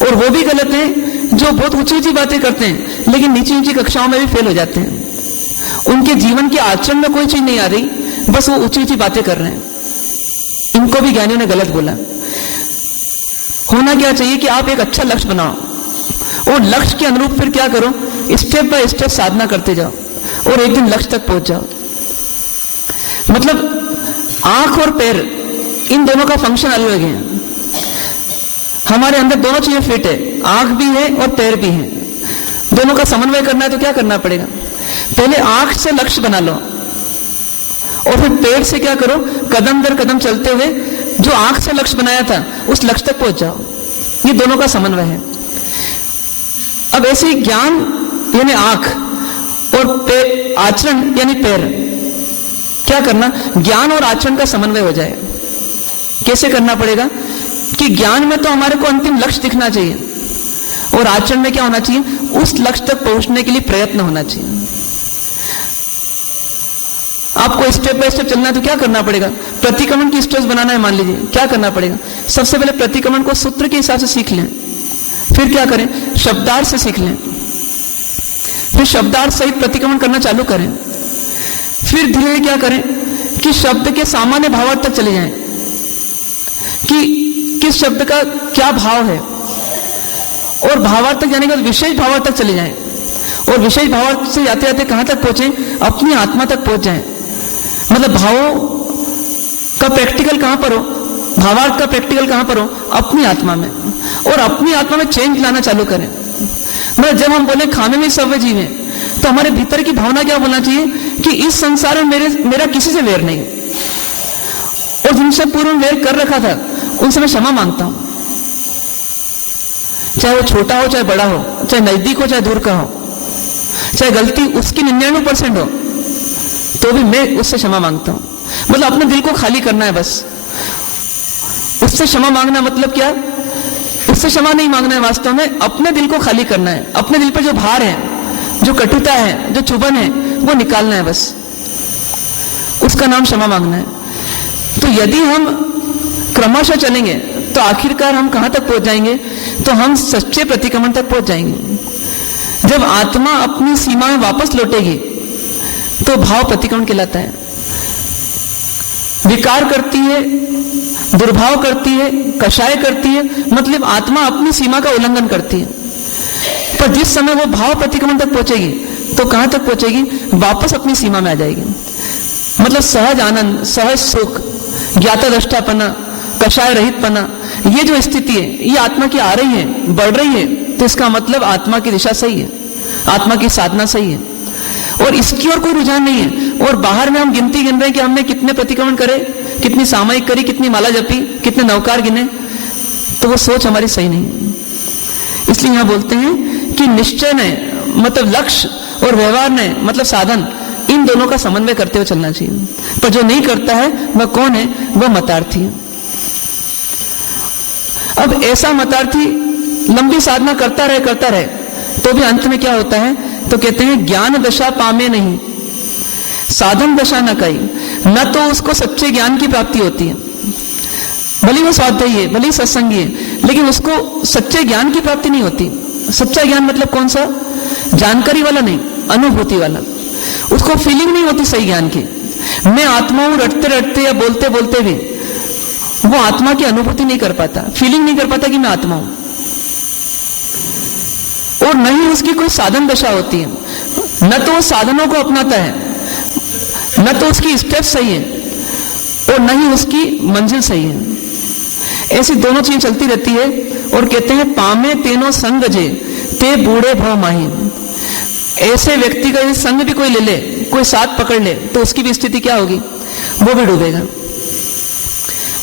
और वो भी गलत है जो बहुत ऊंची ऊंची बातें करते हैं लेकिन नीची ऊंची कक्षाओं में भी फेल हो जाते हैं। उनके जीवन के आचरण में कोई चीज नहीं आ रही, बस वो ऊंची ऊंची बातें कर रहे हैं। इनको भी ज्ञानियों ने गलत बोला। होना क्या चाहिए कि आप एक अच्छा लक्ष्य बनाओ और लक्ष्य के अनुरूप फिर क्या करो, स्टेप बाय स्टेप साधना करते जाओ और एक दिन लक्ष्य तक पहुंच जाओ। मतलब आंख और पैर इन दोनों का फंक्शन अलग है। हमारे अंदर दोनों चीजें फिट है, आंख भी है और पैर भी है, दोनों का समन्वय करना है। तो क्या करना पड़ेगा, पहले आंख से लक्ष्य बना लो और फिर पैर से क्या करो, कदम दर कदम चलते हुए जो आंख से लक्ष्य बनाया था उस लक्ष्य तक पहुंच जाओ। ये दोनों का समन्वय है। अब ऐसे ही ज्ञान यानी आंख और आचरण यानी पैर, क्या करना, ज्ञान और आचरण का समन्वय हो जाए। कैसे करना पड़ेगा कि ज्ञान में तो हमारे को अंतिम लक्ष्य दिखना चाहिए और आचरण में क्या होना चाहिए, उस लक्ष्य तक पहुंचने के लिए प्रयत्न होना चाहिए। आपको स्टेप बाय स्टेप चलना है तो क्या करना पड़ेगा, प्रतिक्रमण की स्टेप्स बनाना है। मान लीजिए क्या करना पड़ेगा, सबसे पहले प्रतिक्रमण को सूत्र के हिसाब से सीख लें, फिर क्या करें, शब्दार्थ से सीख लें, फिर शब्दार्थ सहित प्रतिक्रमण करना चालू करें, फिर धीरे धीरे क्या करें कि शब्द के सामान्य भावार्थ तक चले जाएं कि किस शब्द का क्या भाव है, और भावार्थ तक जाने के बाद विशेष भावार्थ तक चले जाएं, और विशेष भावार्थ से जाते जाते कहां तक पहुंचे, अपनी आत्मा तक पहुंच जाएं। मतलब भावों का प्रैक्टिकल कहां पर हो, भावार्थ का प्रैक्टिकल कहां पर हो, अपनी आत्मा में, और अपनी आत्मा में चेंज लाना चालू करें। मतलब जब हम बोले खाने में सर्व जीव है, तो हमारे भीतर की भावना क्या बोलना चाहिए कि इस संसार में मेरा किसी से वैर नहीं, और जिनसे पूर्व वैर कर रखा था उनसे मैं क्षमा मांगता हूं, चाहे वो छोटा हो चाहे बड़ा हो, चाहे नजदीक हो चाहे दूर का हो, चाहे गलती उसकी 99% हो, तो भी मैं उससे क्षमा मांगता हूं। मतलब अपने दिल को खाली करना है बस। उससे क्षमा मांगना मतलब क्या, उससे क्षमा नहीं मांगना है, वास्तव में अपने दिल को खाली करना है। अपने दिल पर जो भार है, जो कटुता है, जो चुभन है, वो निकालना है बस, उसका नाम क्षमा मांगना है। तो यदि हम क्रमशः चलेंगे तो आखिरकार हम कहां तक पहुंच जाएंगे, तो हम सच्चे प्रतिक्रमण तक पहुंच जाएंगे। जब आत्मा अपनी सीमा में वापस लौटेगी तो भाव प्रतिक्रमण कहलाता है। विकार करती है दुर्भाव करती है, कषाय करती है, मतलब आत्मा अपनी सीमा का उल्लंघन करती है। पर जिस समय वो भाव प्रतिक्रमण तक पहुंचेगी तो कहां तक पहुंचेगी? वापस अपनी सीमा में आ जाएगी। मतलब सहज आनंद, सहज सुख, ज्ञाता दृष्टापना, कषाय रहितपना, ये जो स्थिति है ये आत्मा की आ रही है, बढ़ रही है, तो इसका मतलब आत्मा की दिशा सही है, आत्मा की साधना सही है और इसकी ओर कोई रुझान नहीं है। और बाहर में हम गिनती गिन रहे हैं कि हमने कितने प्रतिक्रमण करे, कितनी सामयिक करी, कितनी माला जपी, कितने नवकार गिने, तो वो सोच हमारी सही नहीं है। इसलिए यहां बोलते हैं कि निश्चय ने मतलब लक्ष्य और व्यवहार ने मतलब साधन, इन दोनों का समन्वय करते हुए चलना चाहिए। पर जो नहीं करता है वह कौन है? वह मतार्थी है। अब ऐसा मतार्थी लंबी साधना करता रहे तो भी अंत में क्या होता है? तो कहते हैं ज्ञान दशा पामे नहीं, साधन दशा न कही, न तो उसको सच्चे ज्ञान की प्राप्ति होती है, भले वो स्वाध्यायी है, भले सत्संगी है, लेकिन उसको सच्चे ज्ञान की प्राप्ति नहीं होती। सच्चा ज्ञान मतलब कौन सा? जानकारी वाला नहीं, अनुभूति वाला। उसको फीलिंग नहीं होती सही ज्ञान की। मैं आत्मा हूं रटते रटते या बोलते बोलते भी वो आत्मा की अनुभूति नहीं कर पाता, फीलिंग नहीं कर पाता कि मैं आत्मा हूं। और न ही उसकी कोई साधन दशा होती है, न तो वो साधनों को अपनाता है, न तो उसकी स्टेप सही है और न ही उसकी मंजिल सही है। ऐसी दोनों चीजें चलती रहती है और कहते हैं पामे तेनो संग जे ते बूढ़े भव माही। ऐसे व्यक्ति का यदि संग भी कोई ले ले, कोई साथ पकड़ ले, तो उसकी भी स्थिति क्या होगी? वो भी डूबेगा।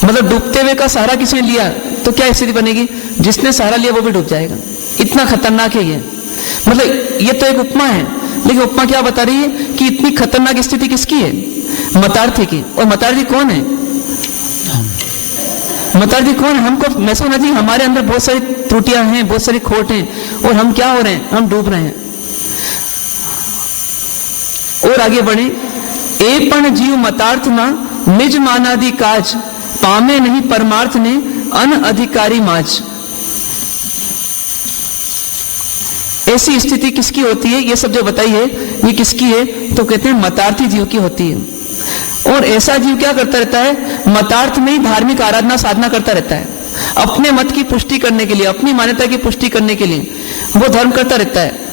मतलब डूबते हुए का सहारा किसी ने लिया तो क्या स्थिति बनेगी? जिसने सहारा लिया वो भी डूब जाएगा। इतना खतरनाक है ये। मतलब ये तो एक उपमा है, लेकिन उपमा क्या बता रही है कि इतनी खतरनाक स्थिति किसकी है? मतार्थी की। और मतार्थी कौन है? मतार्थी कौन है? हमको महसूस होना चाहिए हमारे अंदर बहुत सारी त्रुटियां हैं, बहुत सारी खोट हैं, और हम क्या हो रहे हैं? हम डूब रहे हैं। और आगे बढ़े, ए पण जीव मतार्थ ना निज मानादि काज, पामे नहीं परमार्थ ने अन अधिकारी माज। ऐसी स्थिति किसकी होती है? ये सब जो बताई है ये किसकी है? तो कहते हैं मतार्थी जीव की होती है। और ऐसा जीव क्या करता रहता है? मतार्थ में ही धार्मिक आराधना साधना करता रहता है। अपने मत की पुष्टि करने के लिए, अपनी मान्यता की पुष्टि करने के लिए वो धर्म करता रहता है।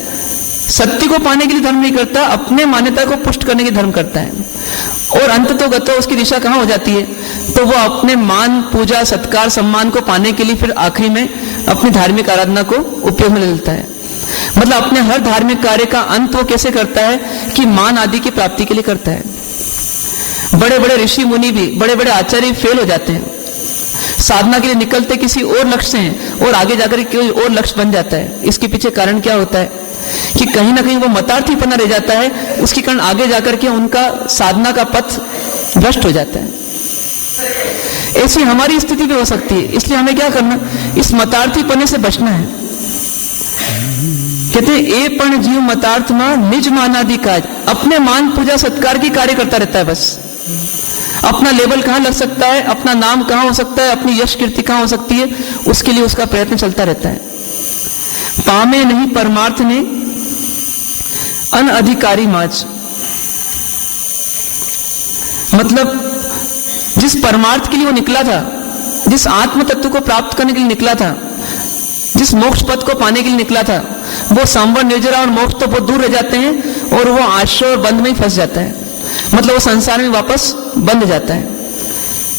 सत्य को पाने के लिए धर्म नहीं करता, अपने मान्यता को पुष्ट करने के धर्म करता है। और अंत तो गतो उसकी दिशा कहां हो जाती है? तो वो अपने मान, पूजा, सत्कार, सम्मान को पाने के लिए फिर आखिरी में अपनी धार्मिक आराधना को उपयोग में ले लेता है। मतलब अपने हर धार्मिक कार्य का अंत वो कैसे करता है? कि मान आदि की प्राप्ति के लिए करता है। बड़े बड़े ऋषि मुनि भी, बड़े बड़े आचार्य फेल हो जाते हैं, साधना के लिए निकलते किसी और लक्ष्य से हैं और आगे जाकर कोई और लक्ष्य बन जाता है। इसके पीछे कारण क्या होता है? कि कहीं ना कहीं वो मतार्थीपना रह जाता है, उसके कारण आगे जाकर के उनका साधना का पथ भ्रष्ट हो जाता है। ऐसी हमारी स्थिति भी हो सकती है। इसलिए हमें क्या करना? इस मतार्थीपने से बचना है। कहते हैं ए पण जीव मतार्थ ना निज मानादि काज, अपने मान, पूजा, सत्कार की कार्य करता रहता है। बस अपना लेवल कहां लग सकता है, अपना नाम कहां हो सकता है, अपनी यश कीर्ति कहां हो सकती है, उसके लिए उसका प्रयत्न चलता रहता है। पामे नहीं परमार्थ ने अनअधिकारी माज। मतलब जिस परमार्थ के लिए वो निकला था, जिस आत्म तत्व को प्राप्त करने के लिए निकला था, जिस मोक्ष पद को पाने के लिए निकला था, वो संवर, निर्जरा और मोक्ष तो बहुत दूर रह जाते हैं और वो आश्रय और बंध में ही फंस जाता है। मतलब वो संसार में वापस बंध जाता है।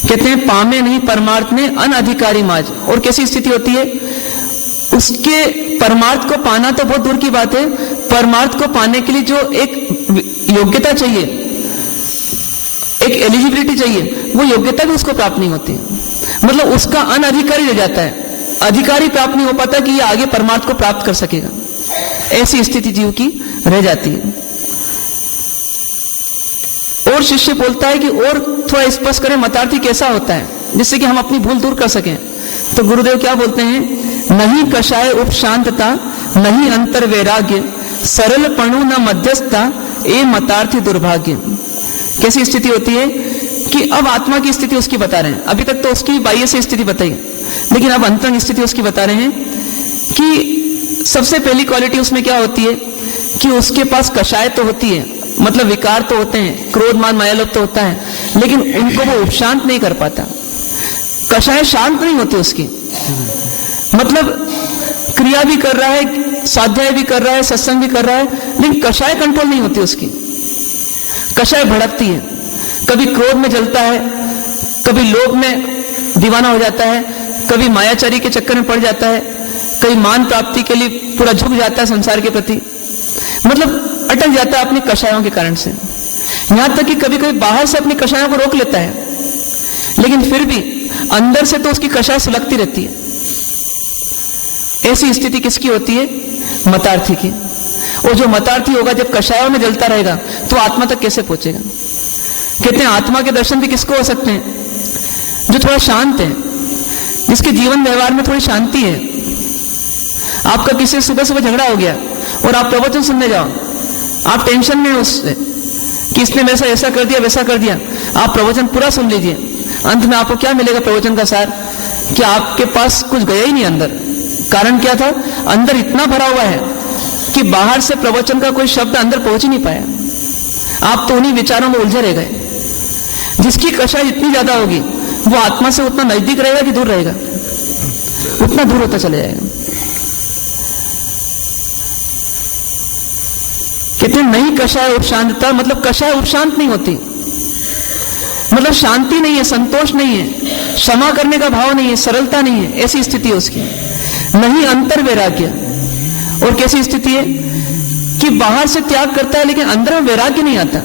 कहते हैं पामे नहीं परमार्थ ने अनअधिकारी माज। और कैसी स्थिति होती है? उसके परमार्थ को पाना तो बहुत दूर की बात है, परमार्थ को पाने के लिए जो एक योग्यता चाहिए, एक एलिजिबिलिटी चाहिए, वो योग्यता भी उसको प्राप्त नहीं होती। मतलब उसका अनअधिकारी रह जाता है, अधिकारी प्राप्त नहीं हो पाता कि ये आगे परमार्थ को प्राप्त कर सकेगा। ऐसी स्थिति जीव की रह जाती है। और शिष्य बोलता है कि और थोड़ा स्पष्ट करें मतार्थी कैसा होता है, जिससे कि हम अपनी भूल दूर कर सकें। तो गुरुदेव क्या बोलते हैं? नहीं कषाय उपशांतता, नहीं अंतर वैराग्य, सरल पणु न मध्यस्थता, ए मतार्थी दुर्भाग्य। कैसी स्थिति होती है? कि अब आत्मा की स्थिति उसकी बता रहे हैं। अभी तक तो उसकी बाह्य से स्थिति बताई, लेकिन अब अंतरंग स्थिति उसकी बता रहे हैं कि सबसे पहली क्वालिटी उसमें क्या होती है? कि उसके पास कषाय तो होती है, मतलब विकार तो होते हैं, क्रोध मान माया लोभ तो होता है, लेकिन उनको वो उपशांत नहीं कर पाता। कषाय शांत नहीं होती उसकी, मतलब क्रिया भी कर रहा है, स्वाध्याय भी कर रहा है, सत्संग भी कर रहा है, लेकिन कषाय कंट्रोल नहीं होती उसकी। कषाय भड़कती है, कभी क्रोध में जलता है, कभी लोभ में दीवाना हो जाता है, कभी मायाचारी के चक्कर में पड़ जाता है, कभी मान प्राप्ति के लिए पूरा झुक जाता है संसार के प्रति, मतलब अटक जाता है अपनी कषायों के कारण से। यहां तक कि कभी कभी बाहर से अपनी कषायों को रोक लेता है, लेकिन फिर भी अंदर से तो उसकी कषाय सुलगती रहती है। ऐसी स्थिति किसकी होती है? मतार्थी की। और जो मतार्थी होगा जब कषायों में जलता रहेगा तो आत्मा तक कैसे पहुंचेगा? कहते हैं आत्मा के दर्शन भी किसको हो सकते हैं? जो थोड़ा शांत है, जिसके जीवन व्यवहार में थोड़ी शांति है। आपका किसी सुबह सुबह झगड़ा हो गया और आप प्रवचन सुनने जाओ, आप टेंशन में उससे कि इसने मेरे साथ ऐसा कर दिया वैसा कर दिया, आप प्रवचन पूरा सुन लीजिए, अंत में आपको क्या मिलेगा प्रवचन का सार? कि आपके पास कुछ गया ही नहीं अंदर। कारण क्या था? अंदर इतना भरा हुआ है कि बाहर से प्रवचन का कोई शब्द अंदर पहुंच ही नहीं पाया। आप तो उन्हीं विचारों में उलझे रह गए। जिसकी कषाय जितनी ज्यादा होगी वो आत्मा से उतना नजदीक रहेगा कि दूर रहेगा? उतना दूर होता चले जाएगा। कहते नहीं कषाय उपशांतता, मतलब कषाय उपशांत नहीं होती, मतलब शांति नहीं है, संतोष नहीं है, क्षमा करने का भाव नहीं है, सरलता नहीं है, ऐसी स्थिति है उसकी। नहीं अंतर वैराग्य। और कैसी स्थिति है कि बाहर से त्याग करता है लेकिन अंदर में वैराग्य नहीं आता।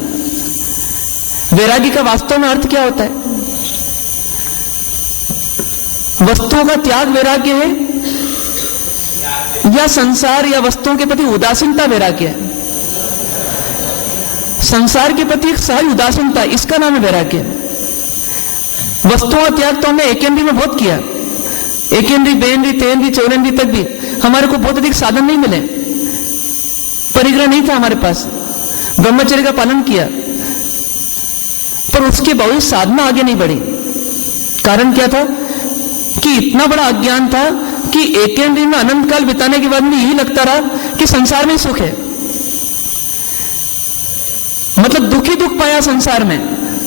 वैराग्य का वास्तव में अर्थ क्या होता है? वस्तुओं का त्याग वैराग्य है या संसार या वस्तुओं के प्रति उदासीनता वैराग्य है? संसार के प्रति एक सहज उदासीनता, इसका नाम है वैराग्य। वस्तुओं का त्याग तो हमने एकेंद्री में बहुत किया, एकेंद्री, बेंद्री, तेंद्री, चौरेंद्री तक भी हमारे को बहुत अधिक साधन नहीं मिले, परिग्रह नहीं था हमारे पास, ब्रह्मचर्य का पालन किया, पर उसके बावजूद साधना आगे नहीं बढ़ी। कारण क्या था? कि इतना बड़ा अज्ञान था कि एकेंद्री में अनंत काल बिताने के बाद में यही लगता रहा कि संसार में सुख है, मतलब दुख ही दुख पाया संसार में।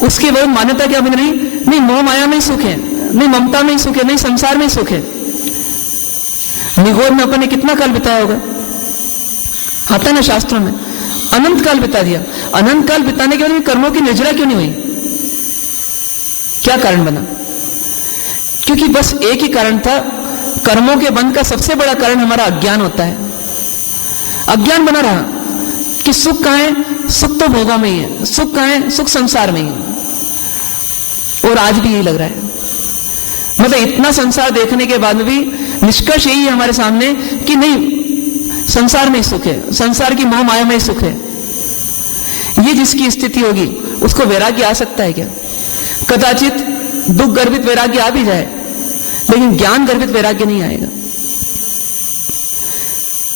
उसके बाद मान्यता क्या बन रही? नहीं मोह माया में ही सुख है, नहीं ममता में ही सुख है, नहीं संसार में ही सुख है। निगोर में अपन ने कितना काल बिताया होगा? आता ना शास्त्रों में, अनंत काल बिता दिया। अनंत काल बिताने के बाद में कर्मों की निर्जरा क्यों नहीं हुई? क्या कारण बना? क्योंकि बस एक ही कारण था, कर्मों के बंध का सबसे बड़ा कारण हमारा अज्ञान होता है। अज्ञान बना रहा कि सुख कहां है? सुख तो भोगों में ही है। सुख कहां है? सुख संसार में ही है। और आज भी यही लग रहा है, मतलब इतना संसार देखने के बाद में भी निष्कर्ष यही है हमारे सामने कि नहीं, संसार में ही सुख है, संसार की मोह माया में ही सुख है। ये जिसकी स्थिति होगी उसको वैराग्य आ सकता है क्या? कदाचित दुख गर्भित वैराग्य आ भी जाए, लेकिन ज्ञान गर्भित वैराग्य नहीं आएगा।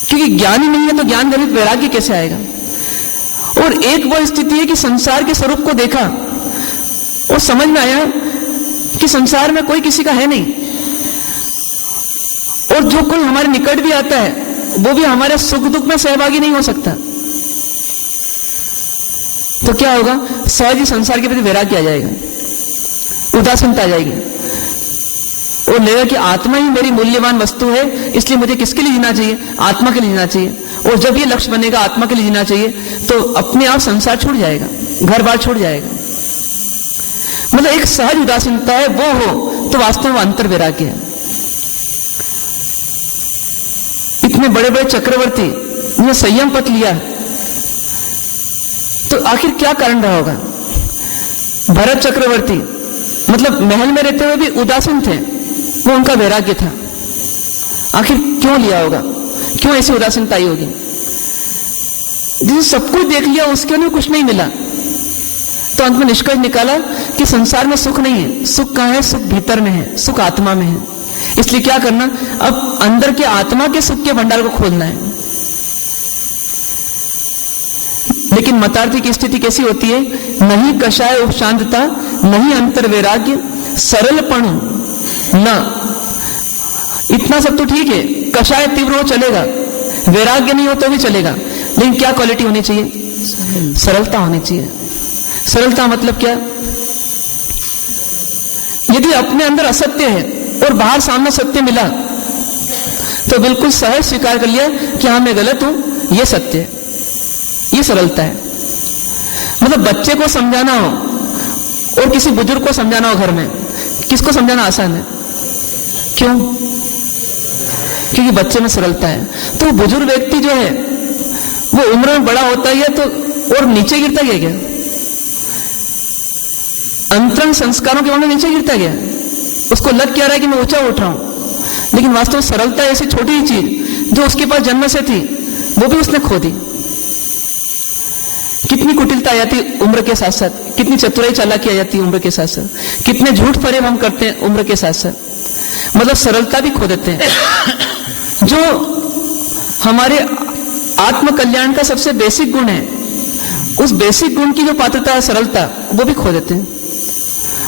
क्योंकि ज्ञान ही नहीं है तो ज्ञान गर्भित वैराग्य कैसे आएगा? और एक वो स्थिति है कि संसार के स्वरूप को देखा और समझ में आया कि संसार में कोई किसी का है नहीं, और जो कोई हमारे निकट भी आता है वो भी हमारे सुख दुख में सहभागी नहीं हो सकता। तो क्या होगा? सहज ही संसार के प्रति वैराग्य आ जाएगा, उदासीनता आ जाएगी, और लेगा कि आत्मा ही मेरी मूल्यवान वस्तु है, इसलिए मुझे किसके लिए जीना चाहिए? आत्मा के लिए जीना चाहिए। और जब ये लक्ष्य बनेगा आत्मा के लिए जीना चाहिए तो अपने आप संसार छूट जाएगा, घर बार छूट जाएगा। मतलब एक सहज उदासीनता है, वो हो तो वास्तव में अंतर वैराग्य है। इतने बड़े बड़े चक्रवर्ती ने संयम पथ लिया तो आखिर क्या कारण रहा होगा? भरत चक्रवर्ती मतलब महल में रहते हुए भी उदासीन थे, वो उनका वैराग्य था। आखिर क्यों लिया होगा? क्यों ऐसी उदासीनता आई होगी? जिसे सब कुछ देख लिया उसके अंदर कुछ नहीं मिला, तो अंत में निष्कर्ष निकाला कि संसार में सुख नहीं है। सुख कहां है? सुख भीतर में है, सुख आत्मा में है। इसलिए क्या करना? अब अंदर के आत्मा के सुख के भंडार को खोलना है। लेकिन मतार्थी की स्थिति कैसी होती है? नहीं कषाय उपशांतता, नहीं अंतर वैराग्य, सरलपण न। इतना सब तो ठीक है, कषाय तीव्र हो चलेगा, वैराग्य नहीं हो तो भी चलेगा, लेकिन क्या क्वालिटी होनी चाहिए? सरलता होनी चाहिए। सरलता मतलब क्या? यदि अपने अंदर असत्य है और बाहर सामने सत्य मिला तो बिल्कुल सहज स्वीकार कर लिया कि हाँ मैं गलत हूं, यह सत्य है, ये सरलता है। मतलब बच्चे को समझाना हो और किसी बुजुर्ग को समझाना हो घर में, किसको समझाना आसान है? क्यों? क्योंकि बच्चे में सरलता है। तो बुजुर्ग व्यक्ति जो है वो उम्र में बड़ा होता है तो और नीचे गिरता गया क्या? अंतरंग संस्कारों के वजह नीचे गिरता गया। उसको लग क्या रहा है कि मैं ऊंचा उठ रहा हूं, लेकिन वास्तव में सरलता ऐसी छोटी ही चीज जो उसके पास जन्म से थी वो भी उसने खो दी। कितनी कुटिलता आ जाती उम्र के साथ साथ, कितनी चतुराई चालाकी आ जाती है उम्र के साथ साथ, कितने झूठ फरेब हम करते हैं उम्र के साथ साथ, मतलब सरलता भी खो देते हैं। जो हमारे आत्म कल्याण का सबसे बेसिक गुण है, उस बेसिक गुण की जो पात्रता है सरलता, वो भी खो देते हैं।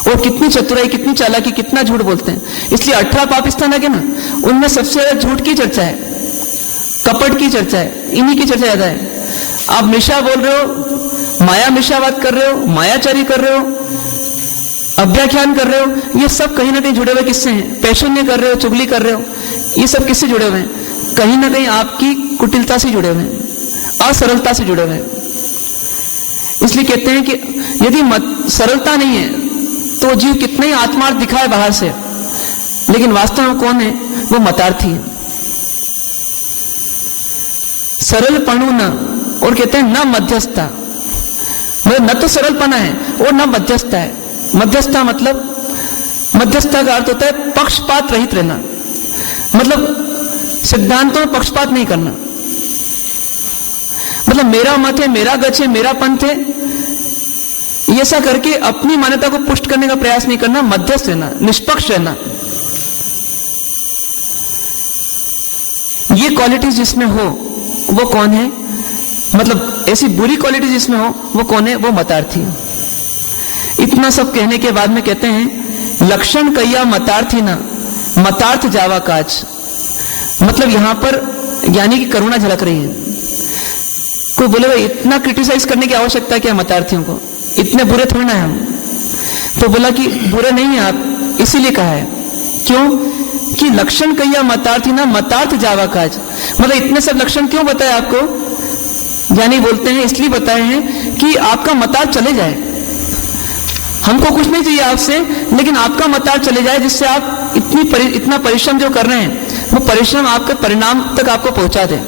और कितनी चतुराई, कितनी चालाकी, कितना झूठ बोलते हैं। इसलिए 18 पाप स्थान आगे ना, उनमें सबसे ज्यादा झूठ की चर्चा है, कपट की चर्चा है, इन्हीं की चर्चा ज्यादा है। आप मिशा बोल रहे हो, माया मिशावाद कर रहे हो, मायाचारी कर रहे हो, अव्याख्यान कर रहे हो, ये सब कहीं ना कहीं जुड़े हुए किससे हैं? पैशन्य कर रहे हो, चुगली कर रहे हो, ये सब किससे जुड़े हुए हैं? कहीं ना कहीं आपकी कुटिलता से जुड़े हुए हैं, असरलता से जुड़े हुए हैं। इसलिए कहते हैं कि यदि सरलता नहीं है तो जीव कितना ही आत्मार्थ दिखाए बाहर से, लेकिन वास्तव में कौन है? वो मतार्थी है। सरल पणु न, और कहते हैं न मध्यस्थता, मतलब न तो सरलपना है और न मध्यस्थता है। मध्यस्थता मतलब, मध्यस्थता का अर्थ होता है पक्षपात रहित रहना, मतलब सिद्धांतों में पक्षपात नहीं करना। मतलब मेरा मत है, मेरा गच है, मेरा पंथ है, ऐसा करके अपनी मान्यता को पुष्ट करने का प्रयास नहीं करना, मध्यस्थ रहना, निष्पक्ष रहना। ये क्वालिटीज जिसमें हो वो कौन है? मतलब ऐसी बुरी क्वालिटी जिसमें हो वो कौन है? वो मतार्थी है। इतना सब कहने के बाद में कहते हैं लक्षण कहिया मतार्थी ना, मतार्थ जावा काज। मतलब यहां पर ज्ञानी की करुणा झलक रही है। कोई बोले इतना क्रिटिसाइज करने की आवश्यकता क्या मतार्थियों को, इतने बुरे थोड़ी ना है हम। तो बोला कि बुरे नहीं है आप, इसीलिए कहा है। क्यों? कि लक्षण कहिया मतार्थी ना, मतार्थ जावा काज। मतलब इतने सब लक्षण क्यों बताए आपको? ज्ञानी बोलते हैं इसलिए बताए हैं कि आपका मतार्थ चले जाए। हमको कुछ नहीं चाहिए आपसे, लेकिन आपका मतार्थ चले जाए, जिससे आप इतना परिश्रम जो कर रहे हैं वो परिश्रम आपके परिणाम तक आपको पहुंचा दे।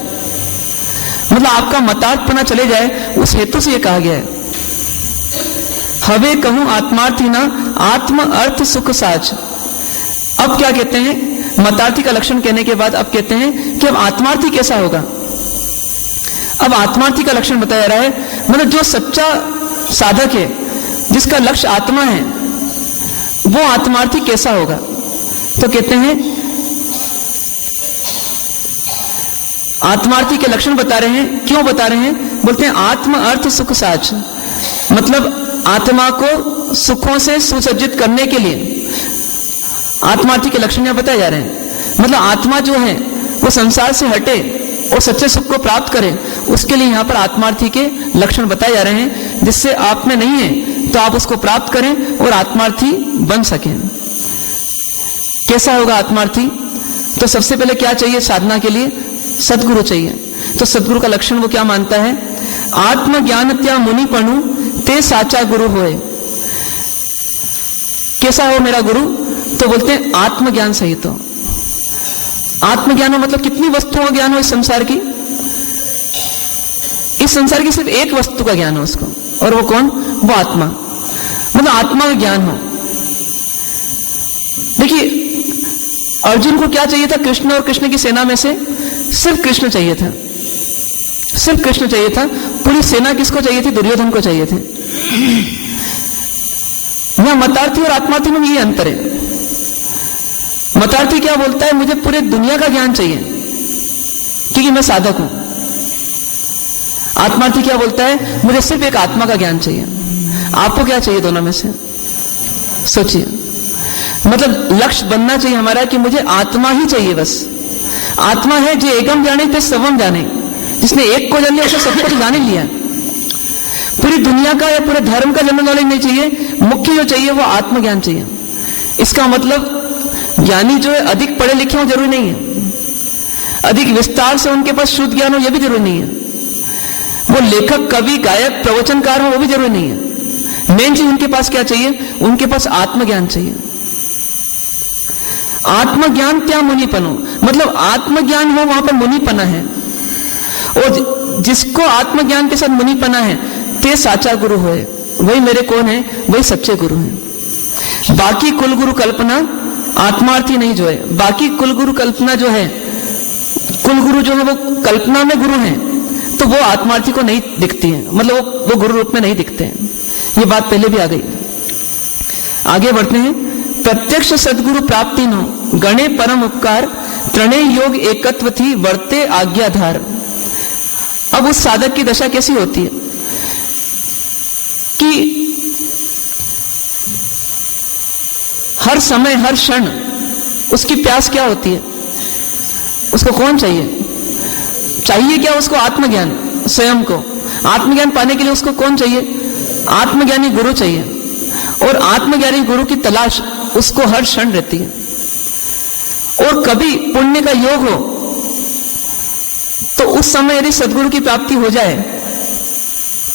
मतलब आपका मतार्थ पना चले जाए, उस हेतु से ये कहा गया है। हवे कहूं आत्मार्थी ना, आत्म अर्थ सुख साज। अब क्या कहते हैं? मतार्थी का लक्षण कहने के बाद अब कहते हैं कि अब आत्मार्थी कैसा होगा। अब आत्मार्थी का लक्षण बताया जा रहा है, मतलब जो सच्चा साधक है, जिसका लक्ष्य आत्मा है, वो आत्मार्थी कैसा होगा। तो कहते हैं आत्मार्थी के लक्षण बता रहे हैं। क्यों बता रहे हैं? बोलते हैं आत्म अर्थ सुख साज, मतलब आत्मा को सुखों से सुसज्जित करने के लिए आत्मार्थी के लक्षण यहां बताए जा रहे हैं। मतलब आत्मा जो है वो संसार से हटे और सच्चे सुख को प्राप्त करे, उसके लिए यहां पर आत्मार्थी के लक्षण बताए जा रहे हैं, जिससे आप में नहीं है तो आप उसको प्राप्त करें और आत्मार्थी बन सकें। कैसा होगा आत्मार्थी? तो सबसे पहले क्या चाहिए साधना के लिए? सद्गुरु चाहिए। तो सद्गुरु का लक्षण वो क्या मानता है? आत्मज्ञान त्या मुनि पणु ते साचा गुरु होए। कैसा हो मेरा गुरु? तो बोलते हैं आत्मज्ञान सहित हो। आत्मज्ञान हो मतलब कितनी वस्तुओं का ज्ञान हो इस संसार की? इस संसार की सिर्फ एक वस्तु का ज्ञान हो उसको, और वो कौन? वो आत्मा। मतलब आत्मा का ज्ञान हो। देखिए अर्जुन को क्या चाहिए था? कृष्ण और कृष्ण की सेना में से सिर्फ कृष्ण चाहिए था, सिर्फ कृष्ण चाहिए था। पूरी सेना किसको चाहिए थी? दुर्योधन को चाहिए थे। यहां मतार्थी और आत्मार्थी में ये अंतर है। मतार्थी क्या बोलता है? मुझे पूरे दुनिया का ज्ञान चाहिए क्योंकि मैं साधक हूं। आत्मार्थी क्या बोलता है? मुझे सिर्फ एक आत्मा का ज्ञान चाहिए। आपको क्या चाहिए दोनों में से? सोचिए। मतलब लक्ष्य बनना चाहिए हमारा कि मुझे आत्मा ही चाहिए, बस आत्मा है जो एकम जाने ते सर्वम जाने। जिसने एक को जान लिया उसे सबको तो जान ही लिया। पूरी दुनिया का या पूरे धर्म का जनरल नॉलेज नहीं चाहिए, मुख्य जो चाहिए वो आत्मज्ञान चाहिए। इसका मतलब ज्ञानी जो है अधिक पढ़े लिखे हो जरूरी नहीं है, अधिक विस्तार से उनके पास शुद्ध ज्ञान हो यह भी जरूरी नहीं है, वो लेखक कवि गायक प्रवचनकार हो वो भी जरूरी नहीं है। मेन चीज उनके पास क्या चाहिए? उनके पास आत्मज्ञान चाहिए। आत्मज्ञान क्या मुनिपन हो, मतलब आत्मज्ञान हो वहां पर मुनिपना है, और जिसको आत्मज्ञान के साथ मुनिपना है ते साचा गुरु होए, वही मेरे कौन है? वही सच्चे गुरु हैं। बाकी कुल गुरु कल्पना आत्मार्थी नहीं जो है, बाकी कुल गुरु कल्पना जो है, कुल गुरु जो है वो कल्पना में गुरु हैं, तो वो आत्मार्थी को नहीं दिखती है, मतलब वो गुरु रूप में नहीं दिखते हैं। ये बात पहले भी आ गई। आगे बढ़ते हैं। प्रत्यक्ष सदगुरु प्राप्ति नो गणे परम उपकार, त्रणेय योग एकत्व थी वर्ते आज्ञाधार। अब उस साधक की दशा कैसी होती है कि हर समय हर क्षण उसकी प्यास क्या होती है? उसको कौन चाहिए? चाहिए क्या उसको? आत्मज्ञान। स्वयं को आत्मज्ञान पाने के लिए उसको कौन चाहिए? आत्मज्ञानी गुरु चाहिए, और आत्मज्ञानी गुरु की तलाश उसको हर क्षण रहती है। और कभी पुण्य का योग हो तो उस समय यदि सदगुरु की प्राप्ति हो जाए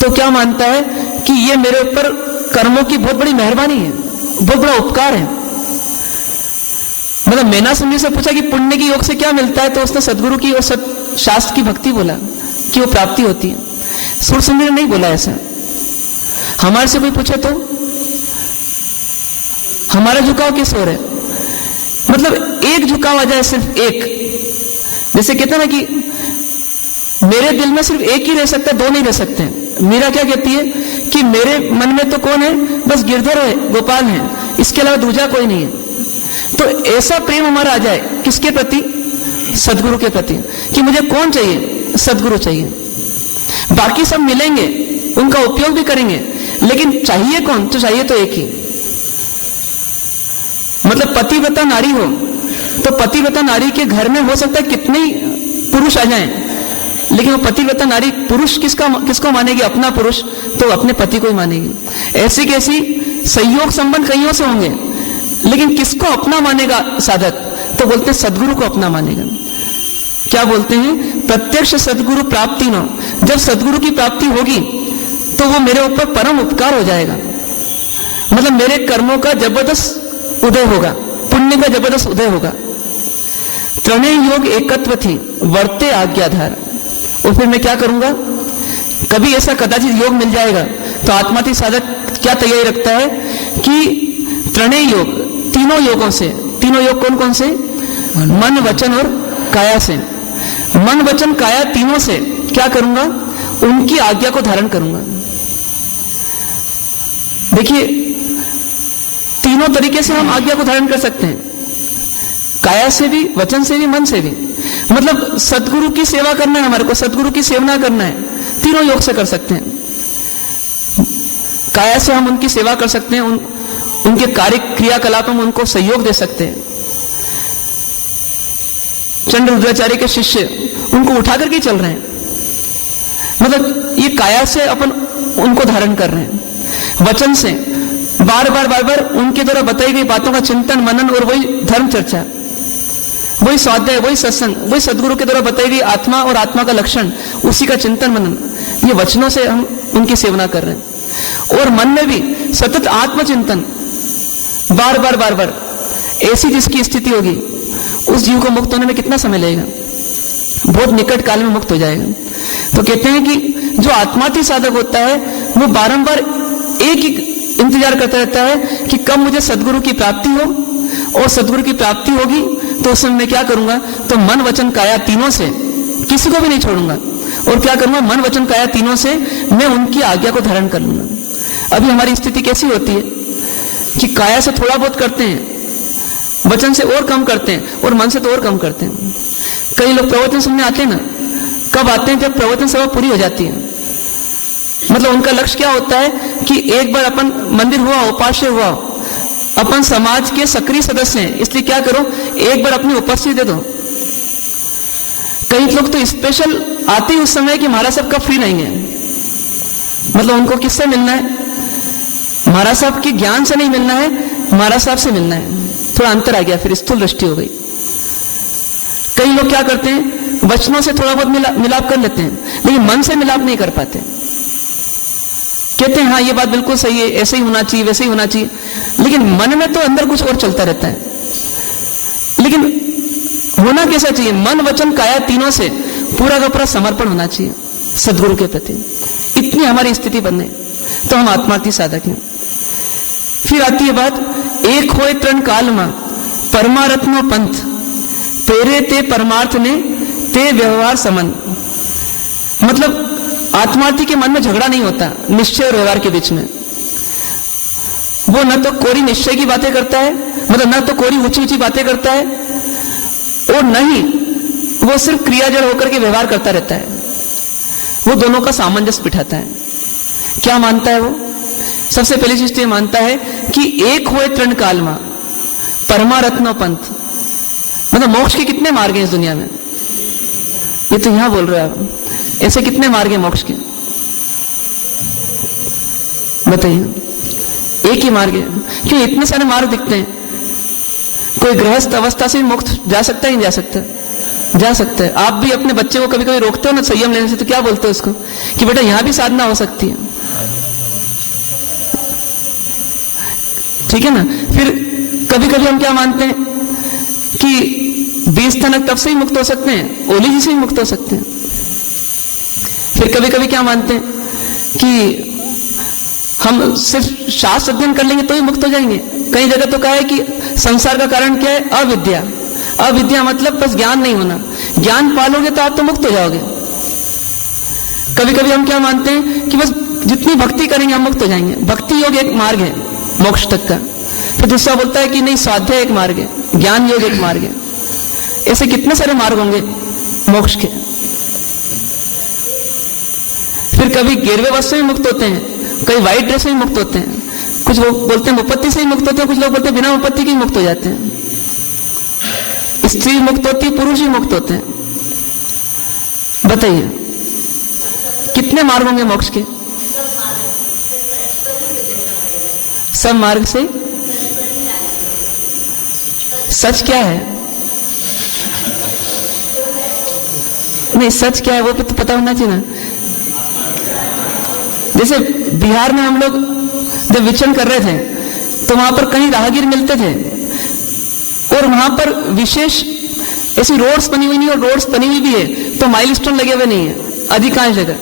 तो क्या मानता है कि ये मेरे ऊपर कर्मों की बहुत बड़ी मेहरबानी है, बहुत बड़ा उपकार है। मतलब मैना सुनी से पूछा कि पुण्य की योग से क्या मिलता है, तो उसने सदगुरु की और शास्त्र की भक्ति बोला कि वो प्राप्ति होती है। सुर सुंदर ने नहीं बोला ऐसा। हमारे से कोई पूछे तो हमारा झुकाव किस ओर है? मतलब एक झुकाव आ जाए, सिर्फ एक। जैसे कहते हैं ना कि मेरे दिल में सिर्फ एक ही रह सकता है, दो नहीं रह सकते। मीरा क्या कहती है कि मेरे मन में तो कौन है? बस गिरधर है, गोपाल है, इसके अलावा दूजा कोई नहीं है। तो ऐसा प्रेम हमारा आ जाए किसके प्रति? सदगुरु के प्रति, कि मुझे कौन चाहिए? सदगुरु चाहिए। बाकी सब मिलेंगे, उनका उपयोग भी करेंगे, लेकिन चाहिए कौन? तो चाहिए तो एक ही। मतलब पतिव्रता नारी हो तो पतिव्रता नारी के घर में हो सकता है कितने पुरुष आ जाएं, लेकिन वो पतिव्रता नारी पुरुष किसको मानेगी? अपना पुरुष तो अपने पति को ही मानेगी। ऐसी कैसी संयोग संबंध कईयों से होंगे, लेकिन किसको अपना मानेगा साधक? तो बोलते हैं सदगुरु को अपना मानेगा। क्या बोलते हैं? प्रत्यक्ष सदगुरु प्राप्ति नो, जब सदगुरु की प्राप्ति होगी तो वो मेरे ऊपर परम उपकार हो जाएगा। मतलब मेरे कर्मों का जबरदस्त उदय होगा, पुण्य का जबरदस्त उदय होगा। त्रणेय योग एकत्व थी वर्ते आज्ञाधार। और फिर मैं क्या करूंगा? कभी ऐसा कदाचित योग मिल जाएगा तो आत्माती साधक क्या तैयारी रखता है कि त्रणेय योग, तीनों योगों से, तीनों योग कौन कौन से? मन वचन और काया से। मन वचन काया तीनों से क्या करूंगा? उनकी आज्ञा को धारण करूंगा। देखिए तीनों तरीके से हम आज्ञा को धारण कर सकते हैं, काया से भी, वचन से भी, मन से भी। मतलब सदगुरु की सेवा करना है, हमारे को सदगुरु की सेवना करना है, तीनों योग से कर सकते हैं। काया से हम उनकी सेवा कर सकते हैं, उनके कार्य क्रियाकलापों में उनको सहयोग दे सकते हैं। चंद्र रुद्राचार्य के शिष्य उनको उठा करके चल रहे हैं, मतलब ये काया से अपन उनको धारण कर रहे हैं। वचन से बार बार उनके द्वारा बताई गई बातों का चिंतन मनन, और वही धर्म चर्चा, वही स्वाध्याय, वही सत्संग, वही सदगुरु के द्वारा बताई गई आत्मा और आत्मा का लक्षण, उसी का चिंतन मनन, ये वचनों से हम उनकी सेवना कर रहे हैं। और मन में भी सतत आत्मचिंतन, बार बार ऐसी जिसकी स्थिति होगी उस जीव को मुक्त होने में कितना समय लगेगा? बहुत निकट काल में मुक्त हो जाएगा। तो कहते हैं कि जो आत्माती साधक होता है वो बारंबार एक ही इंतजार करता रहता है कि कब मुझे सदगुरु की प्राप्ति हो, और सदगुरु की प्राप्ति होगी तो उस समय मैं क्या करूंगा? तो मन वचन काया तीनों से किसी को भी नहीं छोड़ूंगा, और क्या करूंगा? मन वचन काया तीनों से मैं उनकी आज्ञा को धारण कर लूंगा। अभी हमारी स्थिति कैसी होती है कि काया से थोड़ा बहुत करते हैं, वचन से और कम करते हैं, और मन से तो और कम करते हैं। कई लोग प्रवचन सुनने आते हैं ना, कब आते हैं? जब प्रवचन सभा पूरी हो जाती है। मतलब उनका लक्ष्य क्या होता है कि एक बार अपन मंदिर हुआ, उपास्य हुआ, अपन समाज के सक्रिय सदस्य हैं, इसलिए क्या करो? एक बार अपनी उपस्थिति दे दो। कई लोग तो स्पेशल आते ही उस समय कि महाराज साहब कब फ्री नहीं है। मतलब उनको किससे मिलना है? महाराज साहब के ज्ञान से नहीं मिलना है, महाराज साहब से मिलना है, थोड़ा अंतर आ गया, फिर स्थूल दृष्टि हो गई। कई लोग क्या करते हैं, वचनों से थोड़ा बहुत मिलाप कर लेते हैं, लेकिन मन से मिलाप नहीं कर पाते। कहते हैं हाँ ये बात बिल्कुल सही है, ऐसे ही होना चाहिए, वैसे ही होना चाहिए, लेकिन मन में तो अंदर कुछ और चलता रहता है। लेकिन होना कैसा चाहिए, मन वचन काया तीनों से पूरा का पूरा समर्पण होना चाहिए सदगुरु के प्रति। इतनी हमारी स्थिति बने तो हम आत्मार्थी साधक हैं। फिर आती है बात, एक होए तृण काल में परमारत्नो पंथ, तेरे ते परमार्थ ने ते व्यवहार संबंध। मतलब आत्मार्थी के मन में झगड़ा नहीं होता निश्चय और व्यवहार के बीच में। वो न तो कोरी निश्चय की बातें करता है, मतलब न तो कोरी ऊंची ऊंची बातें करता है, और न ही वो सिर्फ क्रियाजड़ होकर के व्यवहार करता रहता है। वो दोनों का सामंजस्य बिठाता है। क्या मानता है वो? सबसे पहली चीज तो ये मानता है कि एक होए तृण काल में परमारत्नो पंथ, मतलब मोक्ष के कितने मार्ग हैं इस दुनिया में, ये तो यहां बोल रहे हैं। ऐसे कितने मार्ग हैं मोक्ष के, बताइए। एक ही मार्ग है, क्यों इतने सारे मार्ग दिखते हैं? कोई गृहस्थ अवस्था से मुक्त जा सकता है, नहीं जा सकता? जा सकता है। आप भी अपने बच्चे को कभी कभी रोकते हो ना संयम लेने से, तो क्या बोलते हो उसको कि बेटा यहां भी साधना हो सकती है, ठीक है ना। फिर कभी कभी हम क्या मानते हैं कि 20 तनक तब से ही मुक्त हो सकते हैं, ओली जी से ही मुक्त हो सकते हैं। फिर कभी कभी क्या मानते हैं कि हम सिर्फ शास्त्र अध्ययन कर लेंगे तो ही मुक्त हो जाएंगे। कई जगह तो कहा है कि संसार का कारण क्या है, अविद्या। अविद्या मतलब बस ज्ञान नहीं होना, ज्ञान पालोगे तो आप तो मुक्त हो जाओगे। कभी कभी हम क्या मानते हैं कि बस जितनी भक्ति करेंगे हम मुक्त हो जाएंगे, भक्ति योग एक मार्ग है मोक्ष तक का। फिर दूसरा बोलता है कि नहीं, स्वाध्याय एक मार्ग है, ज्ञान योग एक मार्ग है। ऐसे कितने सारे मार्ग होंगे मोक्ष के। फिर कभी गेरवे वस्त्र से भी मुक्त होते हैं, कई व्हाइट ड्रेस से भी मुक्त होते हैं, कुछ लोग बोलते हैं मुपत्ति से ही मुक्त होते हैं, कुछ लोग बोलते हैं बिना मुपत्ति के ही मुक्त हो जाते हैं। स्त्री मुक्त होती है, पुरुष ही मुक्त होते हैं। बताइए कितने मार्ग होंगे मोक्ष के? सब मार्ग से। सच क्या है? नहीं, सच क्या है वो तो पता होना चाहिए ना। जैसे बिहार में हम लोग जब विचरण कर रहे थे तो वहां पर कहीं राहगीर मिलते थे, और वहां पर विशेष ऐसी रोड्स बनी हुई नहीं, और रोड्स बनी हुई भी है तो माइलस्टोन लगे हुए नहीं है अधिकांश जगह।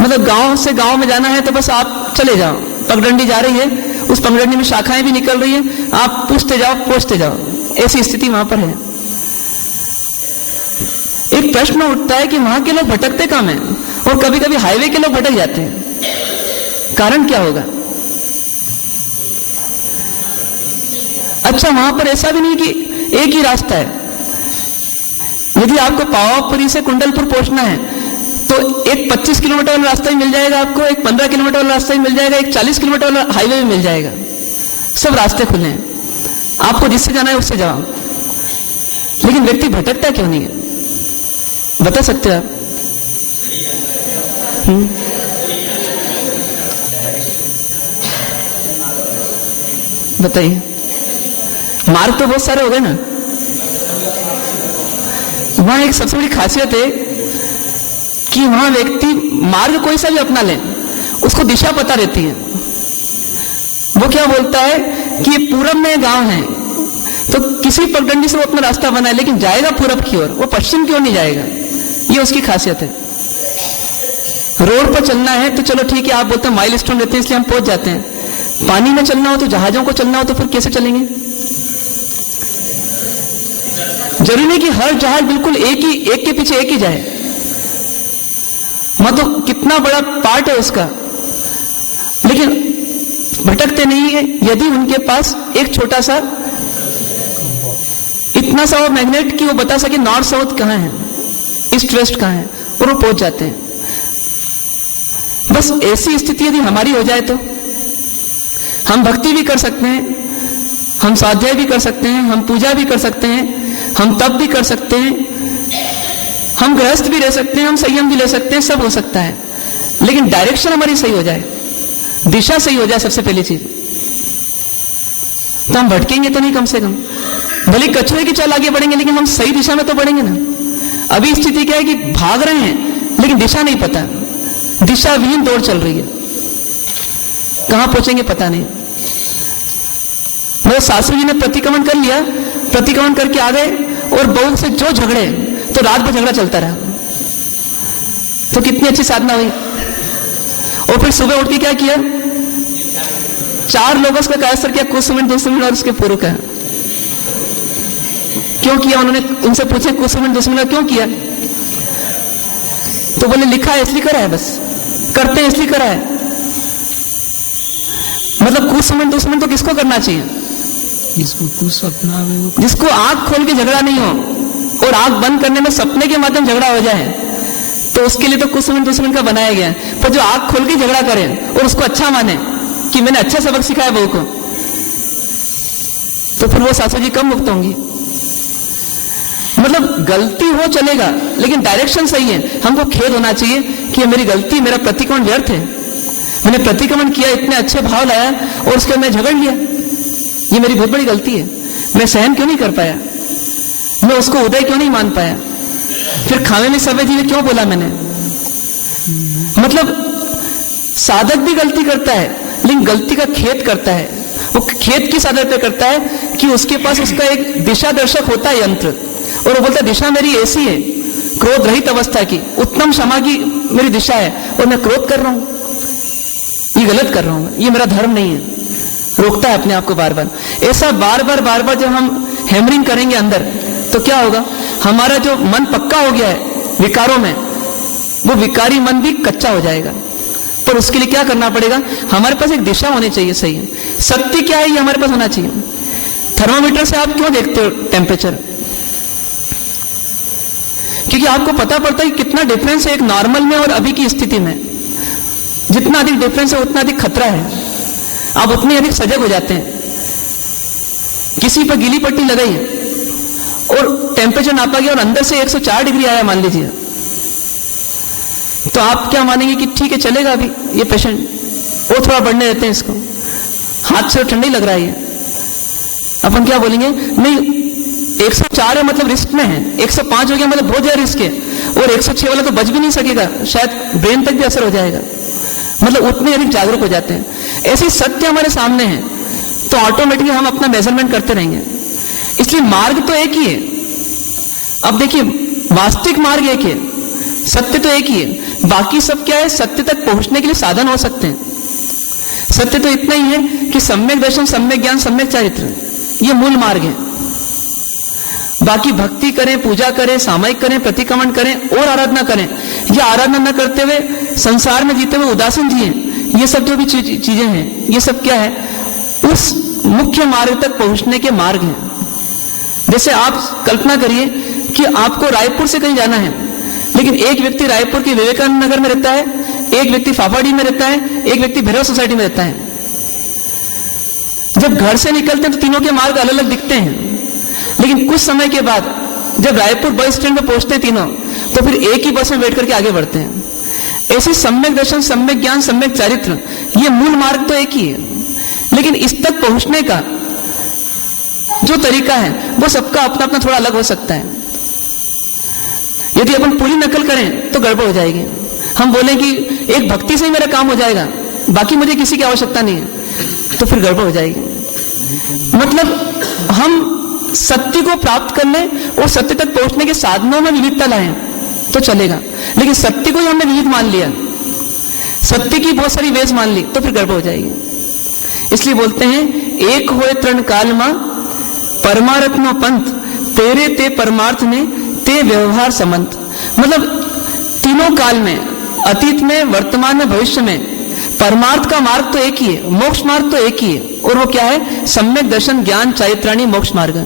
मतलब गांव से गांव में जाना है तो बस आप चले जाओ, पगडंडी जा रही है, उस पगडंडी में शाखाएं भी निकल रही है, आप पूछते जाओ पहुंचते जाओ, ऐसी स्थिति वहां पर है। एक प्रश्न उठता है कि वहां के लोग भटकते कम है, और कभी कभी हाईवे के लोग भटक जाते हैं, कारण क्या होगा? अच्छा, वहां पर ऐसा भी नहीं कि एक ही रास्ता है। यदि आपको पावापुरी से कुंडलपुर पहुंचना है तो एक 25 किलोमीटर वाला रास्ता ही मिल जाएगा आपको, एक 15 किलोमीटर वाला रास्ता ही मिल जाएगा, एक 40 किलोमीटर वाला हाईवे भी मिल जाएगा। सब रास्ते खुले हैं, आपको जिससे जाना है उससे जाओ। लेकिन व्यक्ति भटकता क्यों नहीं है, बता सकते हो आप? बताइए। मार्ग तो बहुत सारे हो गए ना। वहां एक सबसे बड़ी खासियत है कि वहां व्यक्ति मार्ग कोई सा भी अपना ले, उसको दिशा पता रहती है। वो क्या बोलता है कि ये पूरब में गांव है तो किसी पगडंडी से वो अपना रास्ता बनाए, लेकिन जाएगा पूरब की ओर, वो पश्चिम की ओर नहीं जाएगा। ये उसकी खासियत है। रोड पर चलना है तो चलो ठीक है, आप बोलते हैं माइलस्टोन रहते हैं इसलिए हम पहुंच जाते हैं। पानी में चलना हो तो, जहाजों को चलना हो तो फिर कैसे चलेंगे? जरूरी नहीं कि हर जहाज बिल्कुल एक के पीछे एक ही जाए, तो कितना बड़ा पार्ट है उसका। लेकिन भटकते नहीं है यदि उनके पास एक छोटा सा इतना सा मैग्नेट कि वो बता सके नॉर्थ साउथ कहां है, ईस्ट वेस्ट कहां है, और वो पहुंच जाते हैं। बस ऐसी स्थिति यदि हमारी हो जाए तो हम भक्ति भी कर सकते हैं, हम स्वाध्याय भी कर सकते हैं, हम पूजा भी कर सकते हैं, हम तप भी कर सकते हैं, हम गृहस्थ भी रह सकते हैं, हम संयम भी ले सकते हैं, सब हो सकता है। लेकिन डायरेक्शन हमारी सही हो जाए, दिशा सही हो जाए, सबसे पहली चीज। तो हम भटकेंगे तो नहीं, कम से कम भले कछुए की चाल आगे बढ़ेंगे लेकिन हम सही दिशा में तो बढ़ेंगे ना। अभी स्थिति क्या है कि भाग रहे हैं लेकिन दिशा नहीं पता, दिशा विहीन दौड़ चल रही है, कहां पहुंचेंगे पता नहीं। मेरे सासू जी ने प्रतिक्रमण कर लिया, प्रतिक्रमण करके आ गए और बहू से जो झगड़े तो रात भर झगड़ा चलता रहा, तो कितनी अच्छी साधना हुई। और फिर सुबह उठ के क्या किया, 4 लोगों का कायस्तर किया, कुछ मिनट 2 मिनट और उसके पूर्व का। क्यों किया? उन्होंने उनसे पूछे कुछ मिनट 2 मिनट क्यों किया, तो बोले लिखा है इसलिए करा है, बस करते हैं इसलिए करा है। मतलब कुछ मिनट 2 मिनट तो किसको करना चाहिए? जिसको आंख खोल के झगड़ा नहीं हो और आंख बंद करने में सपने के माध्यम झगड़ा हो जाए, तो उसके लिए तो कुछ मिनट 2 मिनट का बनाया गया। पर जो आंख खोल के झगड़ा करे और उसको अच्छा माने कि मैंने अच्छा सबक सिखाया बहू को, तो फिर वो सासू जी कम मुक्त होंगी। मतलब गलती हो चलेगा लेकिन डायरेक्शन सही है। हमको खेद होना चाहिए कि मेरी गलती, मेरा प्रतिक्रमण व्यर्थ है, मैंने प्रतिक्रमण किया, इतने अच्छे भाव लाया और उसके बाद मैं झगड़ लिया, ये मेरी बहुत बड़ी गलती है। मैं सहन क्यों नहीं कर पाया, मैं उसको उदय क्यों नहीं मान पाया, फिर खाने में सवे जी ने क्यों बोला मैंने। मतलब साधक भी गलती करता है लेकिन गलती का खेद करता है। वो खेद किस आधार पर करता है कि उसके पास उसका एक दिशा दर्शक होता है यंत्र, और वो बोलता है दिशा मेरी ऐसी है, क्रोध रहित अवस्था की, उत्तम क्षमा की मेरी दिशा है, और मैं क्रोध कर रहा हूं, ये गलत कर रहा हूं, ये मेरा धर्म नहीं है। रोकता है अपने आप को बार बार। ऐसा बार बार जब हम हैमरिंग करेंगे अंदर, तो क्या होगा, हमारा जो मन पक्का हो गया है विकारों में, वो विकारी मन भी कच्चा हो जाएगा। पर उसके लिए क्या करना पड़ेगा, हमारे पास एक दिशा होनी चाहिए सही है। सत्य क्या है ये हमारे पास होना चाहिए। थर्मामीटर से आप क्यों देखते हो टेम्परेचर? क्योंकि आपको पता पड़ता है कि कितना डिफरेंस है एक नॉर्मल में और अभी की स्थिति में। जितना अधिक डिफरेंस है उतना अधिक खतरा है, आप उतने अधिक सजग हो जाते हैं। किसी पर गीली पट्टी लगाई है और टेम्परेचर नापा गया और अंदर से 104 डिग्री आया मान लीजिए, तो आप क्या मानेंगे कि ठीक है चलेगा अभी ये पेशेंट, वो थोड़ा बढ़ने देते हैं इसको, हाथ से ठंडी लग रहा है ये। अपन क्या बोलेंगे, नहीं 104 है मतलब रिस्क में है, 105 हो गया मतलब बहुत ज्यादा रिस्क है, और 106 वाला तो बच भी नहीं सकेगा, शायद ब्रेन तक भी असर हो जाएगा। मतलब उतने अधिक जागरूक हो जाते हैं। ऐसे सत्य हमारे सामने है तो ऑटोमेटिकली हम अपना मेजरमेंट करते रहेंगे। इसलिए मार्ग तो एक ही है। अब देखिए वास्तविक मार्ग एक है, सत्य तो एक ही है, बाकी सब क्या है, सत्य तक पहुंचने के लिए साधन हो सकते हैं। सत्य तो इतना ही है कि सम्यक दर्शन, सम्यक ज्ञान, सम्यक चरित्र, ये मूल मार्ग है। बाकी भक्ति करें, पूजा करें, सामायिक करें, प्रतिक्रमण करें और आराधना करें, या आराधना न करते हुए संसार में जीते हुए उदासीन जिए, ये सब जो भी चीजें हैं, ये सब क्या है, उस मुख्य मार्ग तक पहुंचने के मार्ग हैं। जैसे आप कल्पना करिए कि आपको रायपुर से कहीं जाना है, लेकिन एक व्यक्ति रायपुर के विवेकानंद नगर में रहता है, एक व्यक्ति फाफाडी में रहता है, एक व्यक्ति भैरव सोसाइटी में रहता है। जब घर से निकलते हैं तो तीनों के मार्ग अलग अलग दिखते हैं, लेकिन कुछ समय के बाद जब रायपुर बस स्टैंड पर पहुंचते हैं तीनों, तो फिर एक ही बस में बैठ करके आगे बढ़ते हैं। ऐसे सम्यक दर्शन, सम्यक ज्ञान, सम्यक चरित्र, ये मूल मार्ग तो एक ही है, लेकिन इस तक पहुंचने का जो तरीका है वो सबका अपना अपना थोड़ा अलग हो सकता है। यदि अपन पूरी नकल करें तो गड़बड़ हो जाएगी। हम बोलें कि एक भक्ति से ही मेरा काम हो जाएगा, बाकी मुझे किसी की आवश्यकता नहीं है, तो फिर गड़बड़ हो जाएगी। मतलब हम सत्य को प्राप्त करने और सत्य तक पहुंचने के साधनों में विविधता लाएं तो चलेगा, लेकिन सत्य को ही हमने विविध मान लिया, सत्य की बहुत सारी वेज मान ली, तो फिर गड़बड़ हो जाएगी। इसलिए बोलते हैं एक होए तृण काल मा परमारत्नो पंथ, तेरे ते परमार्थ ने ते व्यवहार समंत। मतलब तीनों काल में, अतीत में, वर्तमान में, भविष्य में परमार्थ का मार्ग तो एक ही है, मोक्ष मार्ग तो एक ही है, और वो क्या है, सम्यक दर्शन, ज्ञान, चारित्राणी, मोक्ष मार्ग।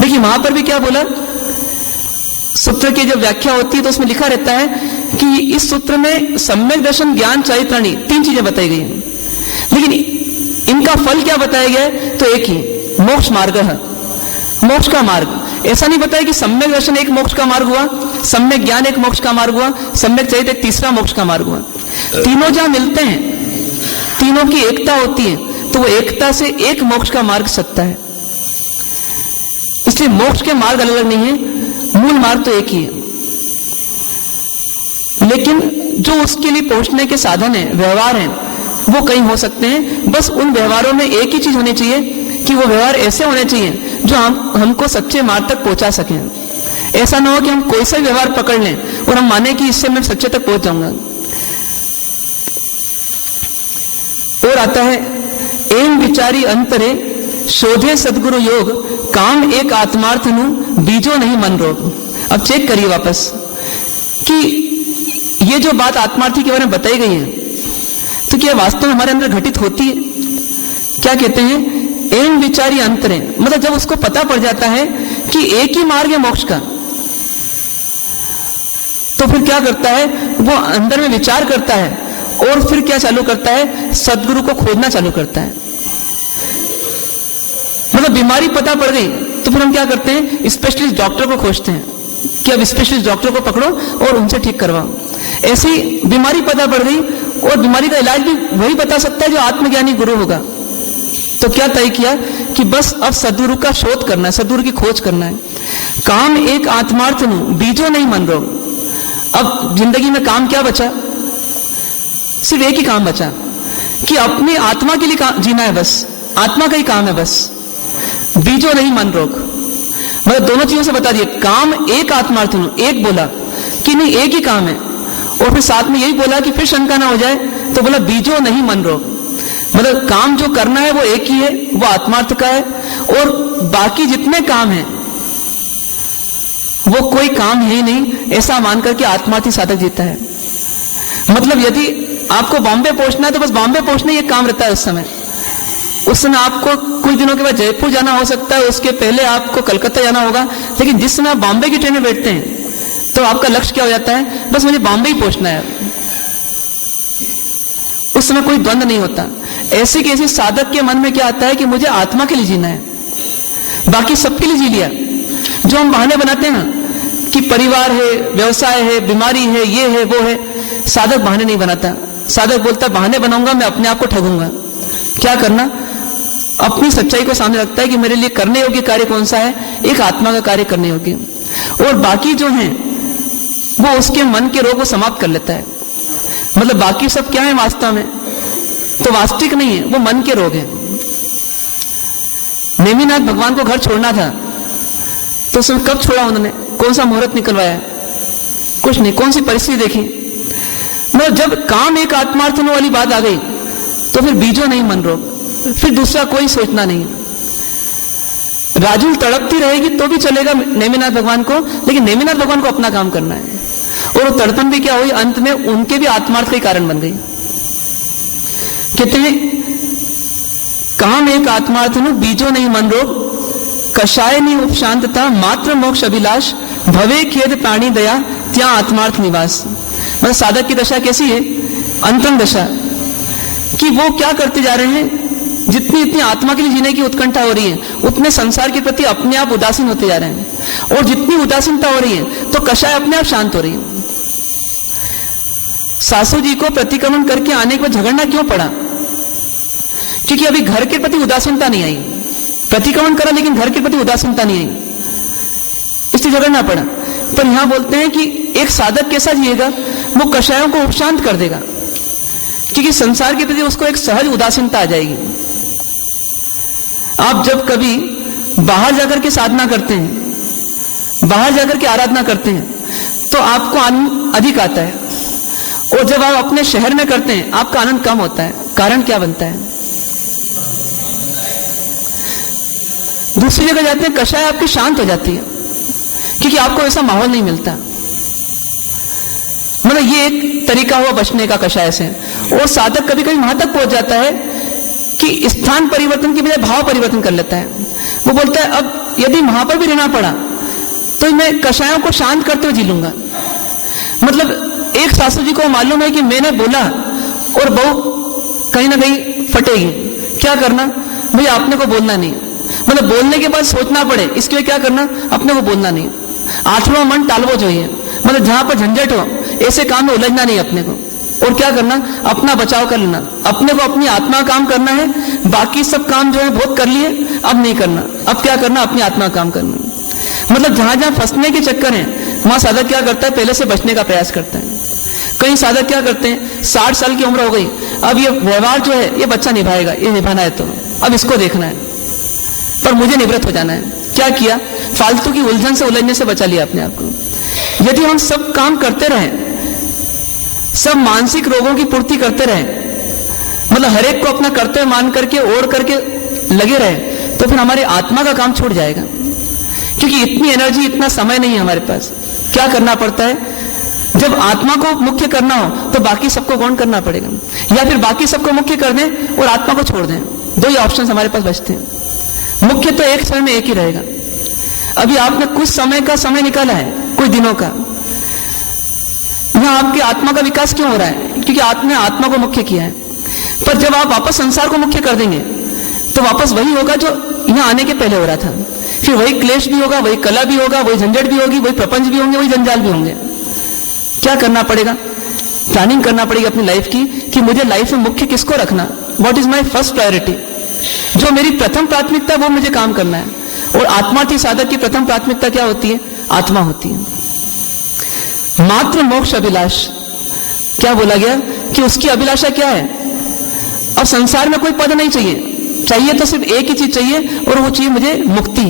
देखिए वहां पर भी क्या बोला, सूत्र की जब व्याख्या होती है तो उसमें लिखा रहता है कि इस सूत्र में सम्यक दर्शन, ज्ञान, चारित्राणी 3 चीजें बताई गई हैं, लेकिन इनका फल क्या बताया गया है, तो एक ही, मोक्ष मार्ग है, मोक्ष का मार्ग। ऐसा नहीं बताया कि सम्यक दर्शन एक मोक्ष का मार्ग हुआ, सम्यक ज्ञान एक मोक्ष का मार्ग हुआ, सम्यक चरित्र एक तीसरा मोक्ष का मार्ग हुआ। तीनों जहां मिलते हैं, तीनों की एकता होती है, तो वो एकता से एक मोक्ष का मार्ग सकता है। इसलिए मोक्ष के मार्ग अलग अलग नहीं है, मूल मार्ग तो एक ही है। लेकिन जो उसके लिए पहुंचने के साधन है, व्यवहार है, वो कई हो सकते हैं। बस उन व्यवहारों में एक ही चीज होनी चाहिए कि वो व्यवहार ऐसे होने चाहिए जो हमको सच्चे मार्ग तक पहुंचा सकें। ऐसा ना हो कि हम कोई सा व्यवहार पकड़ लें और हम माने कि इससे मैं सच्चे तक पहुंच जाऊंगा। और आता है एम विचारी अंतरे शोधे सदगुरु योग, काम एक आत्मार्थ नु बीजो नहीं मन रोग। अब चेक करिए वापस कि ये जो बात आत्मार्थी के बारे में बताई गई है, तो क्या वास्तव में हमारे अंदर घटित होती है? क्या कहते हैं? एम विचारी अंतरे, मतलब जब उसको पता पड़ जाता है कि एक ही मार्ग है मोक्ष का, तो फिर क्या करता है? वो अंदर में विचार करता है और फिर क्या चालू करता है? सदगुरु को खोजना चालू करता है। मतलब बीमारी पता पड़ गई तो फिर हम क्या करते हैं? स्पेशलिस्ट डॉक्टर को खोजते हैं कि अब स्पेशलिस्ट डॉक्टर को पकड़ो और उनसे ठीक करवाओ। ऐसी बीमारी पता पड़ गई और बीमारी का इलाज भी वही बता सकता है जो आत्मज्ञानी गुरु होगा। तो क्या तय किया कि बस अब सदगुरु का शोध करना है, सदगुरु की खोज करना है। काम एक आत्मार्थ नु बीजो नहीं मन रोग। अब जिंदगी में काम क्या बचा? सिर्फ एक ही काम बचा कि अपनी आत्मा के लिए जीना है, बस आत्मा का ही काम है, बस बीजो नहीं मन रोग। मतलब दोनों चीजों से बता दिए, काम एक आत्मार्थ नु, एक बोला कि नहीं एक ही काम है, और फिर साथ में यही बोला कि फिर शंका ना हो जाए तो बोला बीजो नहीं मन रोग। मतलब काम जो करना है वो एक ही है, वो आत्मार्थ का है, और बाकी जितने काम हैं वो कोई काम है ही नहीं, ऐसा मानकर के आत्मार्थी साधक जीता है। मतलब यदि आपको बॉम्बे पहुंचना है तो बस बॉम्बे पहुंचना ही एक काम रहता है उस समय। उस समय आपको कुछ दिनों के बाद जयपुर जाना हो सकता है, उसके पहले आपको कलकत्ता जाना होगा, लेकिन जिस समय आप बॉम्बे की ट्रेन में बैठते हैं तो आपका लक्ष्य क्या हो जाता है? बस मुझे बॉम्बे ही पहुंचना है। उस समय कोई द्वंद्व नहीं होता। ऐसे कैसे साधक के मन में क्या आता है कि मुझे आत्मा के लिए जीना है, बाकी सबके लिए जी लिया। जो हम बहाने बनाते हैं ना कि परिवार है, व्यवसाय है, बीमारी है, ये है, वो है, साधक बहाने नहीं बनाता। साधक बोलता बहाने बनाऊंगा मैं, अपने आप को ठगूंगा। क्या करना? अपनी सच्चाई को सामने रखता है कि मेरे लिए करने योग्य कार्य कौन सा है? एक आत्मा का कार्य करने योग्य, और बाकी जो है वो उसके मन के रोग को समाप्त कर लेता है। मतलब बाकी सब क्या है वास्तव में? तो वास्तविक नहीं है, वो मन के रोग है। नेमिनाथ भगवान को घर छोड़ना था तो उसमें कब छोड़ा उन्होंने? कौन सा मुहूर्त निकलवाया? कुछ नहीं। कौन सी परिस्थिति देखी? मतलब जब काम एक आत्मार्थ होने वाली बात आ गई तो फिर बीजो नहीं मन रोग, फिर दूसरा कोई सोचना नहीं। राजुल तड़पती रहेगी तो भी चलेगा नेमिनाथ भगवान को, लेकिन नेमिनाथ भगवान को अपना काम करना है। और वो तड़पन भी क्या हुई? अंत में उनके भी आत्मार्थ का कारण बन गई। कहते हैं काम एक आत्मार्थ नु बीजो नहीं मन रोग, कषाय नहीं उपशांतता, मात्र मोक्ष अभिलाष, भवे खेद प्राणी दया, त्या आत्मार्थ निवास। मतलब साधक की दशा कैसी है? अंतिम दशा कि वो क्या करते जा रहे हैं? जितनी इतनी आत्मा के लिए जीने की उत्कंठा हो रही है, उतने संसार के प्रति अपने आप उदासीन होते जा रहे हैं, और जितनी उदासीनता हो रही है तो कषाय अपने आप शांत हो रही है। सासू जी को प्रतिक्रमण करके आने के बाद झगड़ना क्यों पड़ा? क्योंकि अभी घर के प्रति उदासीनता नहीं आई। प्रतिक्रमण करा लेकिन घर के प्रति उदासीनता नहीं आई, इसलिए झगड़ना पड़ा। पर यहां बोलते हैं कि एक साधक कैसा जिएगा? वो कषायों को उपशांत कर देगा, क्योंकि संसार के प्रति उसको एक सहज उदासीनता आ जाएगी। आप जब कभी बाहर जाकर के साधना करते हैं, बाहर जाकर के आराधना करते हैं, तो आपको आनंद अधिक आता है, और जब आप अपने शहर में करते हैं आपका आनंद कम होता है। कारण क्या बनता है? दूसरी जगह जाते हैं, कषाय आपकी शांत हो जाती है, क्योंकि आपको ऐसा माहौल नहीं मिलता। मतलब ये एक तरीका हुआ बचने का कषाय से। और साधक कभी कभी वहां तक पहुंच जाता है कि स्थान परिवर्तन की बजाय भाव परिवर्तन कर लेता है। वो बोलता है अब यदि वहां पर भी रहना पड़ा तो मैं कषायों को शांत करते हुए जी लूंगा। मतलब एक सासू जी को मालूम है कि मैंने बोला और बहू कहीं ना कहीं फटेगी, क्या करना? भैया अपने को बोलना नहीं। मतलब बोलने के बाद सोचना पड़े, इसके लिए क्या करना? अपने को बोलना नहीं। आठवां मन टालवो चाहिए। मतलब जहां पर झंझट हो ऐसे काम में उलझना नहीं अपने को। और क्या करना, अपना बचाव कर लेना। अपने को अपनी आत्मा काम करना है, बाकी सब काम जो है बहुत कर लिए, अब नहीं करना। अब क्या करना, अपनी आत्मा काम करना। मतलब जहां जहां फंसने के चक्कर है वहां साधक क्या करता है, पहले से बचने का प्रयास करता है। कई साधक क्या करते हैं, 60 साल की उम्र हो गई, अब ये व्यवहार जो है ये बच्चा निभाएगा, ये निभाना है तो अब इसको देखना है, पर मुझे निवृत्त हो जाना है। क्या किया, फालतू की उलझन से उलझने से बचा लिया अपने आप को। यदि हम सब काम करते रहे, सब मानसिक रोगों की पूर्ति करते रहे, मतलब हर एक को अपना कर्तव्य मान करके ओढ़ करके लगे रहे, तो फिर हमारी आत्मा का काम छूट जाएगा। क्योंकि इतनी एनर्जी, इतना समय नहीं है हमारे पास। क्या करना पड़ता है, जब आत्मा को मुख्य करना हो तो बाकी सबको गौण करना पड़ेगा, या फिर बाकी सबको मुख्य कर दें और आत्मा को छोड़ दें। दो ही ऑप्शन हमारे पास बचते हैं। मुख्य तो एक समय में एक ही रहेगा। अभी आपने कुछ समय का समय निकाला है, कुछ दिनों का, यहां आपकी आत्मा का विकास क्यों हो रहा है, क्योंकि आपने आत्मा को मुख्य किया है। पर जब आप वापस संसार को मुख्य कर देंगे तो वापस वही होगा जो यहां आने के पहले हो रहा था। फिर वही क्लेश भी होगा, वही कला भी होगा, वही झंझट भी होगी, वही प्रपंच भी होंगे, वही जंजाल भी होंगे। क्या करना पड़ेगा, प्लानिंग करना पड़ेगी अपनी लाइफ की कि मुझे लाइफ में मुख्य किसको रखना, what is my first priority. जो मेरी प्रथम प्राथमिकता वो मुझे काम करना है। और आत्मार्थी साधक की प्रथम प्राथमिकता क्या होती है, आत्मा होती है। मात्र मोक्ष अभिलाष, क्या बोला गया कि उसकी अभिलाषा क्या है, अब संसार में कोई पद नहीं चाहिए, चाहिए तो सिर्फ एक ही चीज चाहिए और वो चाहिए मुझे मुक्ति।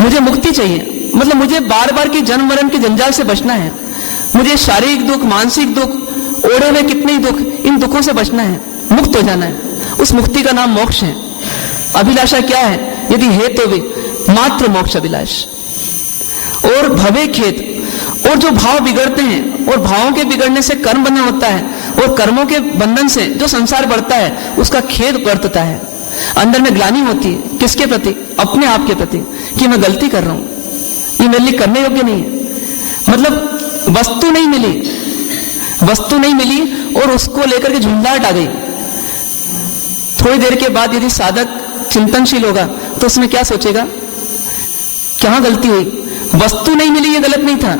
मुझे मुक्ति चाहिए, मतलब मुझे बार बार की जन्म मरण के जंजाल से बचना है। मुझे शारीरिक दुख, मानसिक दुख, ओढ़े हुए कितने ही दुख, इन दुखों से बचना है, मुक्त हो जाना है। उस मुक्ति का नाम मोक्ष है। अभिलाषा क्या है, यदि है तो भी मात्र मोक्ष अभिलाष। और भवे खेद, और जो भाव बिगड़ते हैं और भावों के बिगड़ने से कर्म बंधन होता है और कर्मों के बंधन से जो संसार बढ़ता है उसका खेद बरतता है। अंदर में ग्लानि होती है, किसके प्रति, अपने आप के प्रति, कि मैं गलती कर रहा हूं, ये मेरे लिए करने योग्य नहीं है। मतलब वस्तु नहीं मिली और उसको लेकर के झुंझलाहट आ गई। थोड़ी देर के बाद यदि साधक चिंतनशील होगा तो उसमें क्या सोचेगा, क्या गलती हुई, वस्तु नहीं मिली ये गलत नहीं था,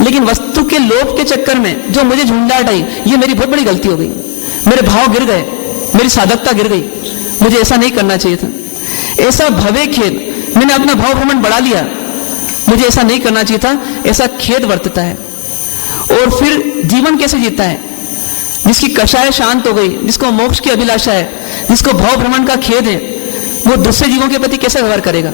लेकिन वस्तु के लोभ के चक्कर में जो मुझे झुंझलाहट आई, ये मेरी बहुत बड़ी गलती हो गई, मेरे भाव गिर गए, मेरी साधकता गिर गई, मुझे ऐसा नहीं करना चाहिए था। ऐसा भवे खेद, मैंने अपना भाव भ्रमण बढ़ा लिया, मुझे ऐसा नहीं करना चाहिए था, ऐसा खेद वर्तता है। और फिर जीवन कैसे जीता है, जिसकी कषाय शांत हो गई, जिसको मोक्ष की अभिलाषा है, जिसको भाव भ्रमण का खेद है, वो दूसरे जीवों के प्रति कैसे व्यवहार करेगा।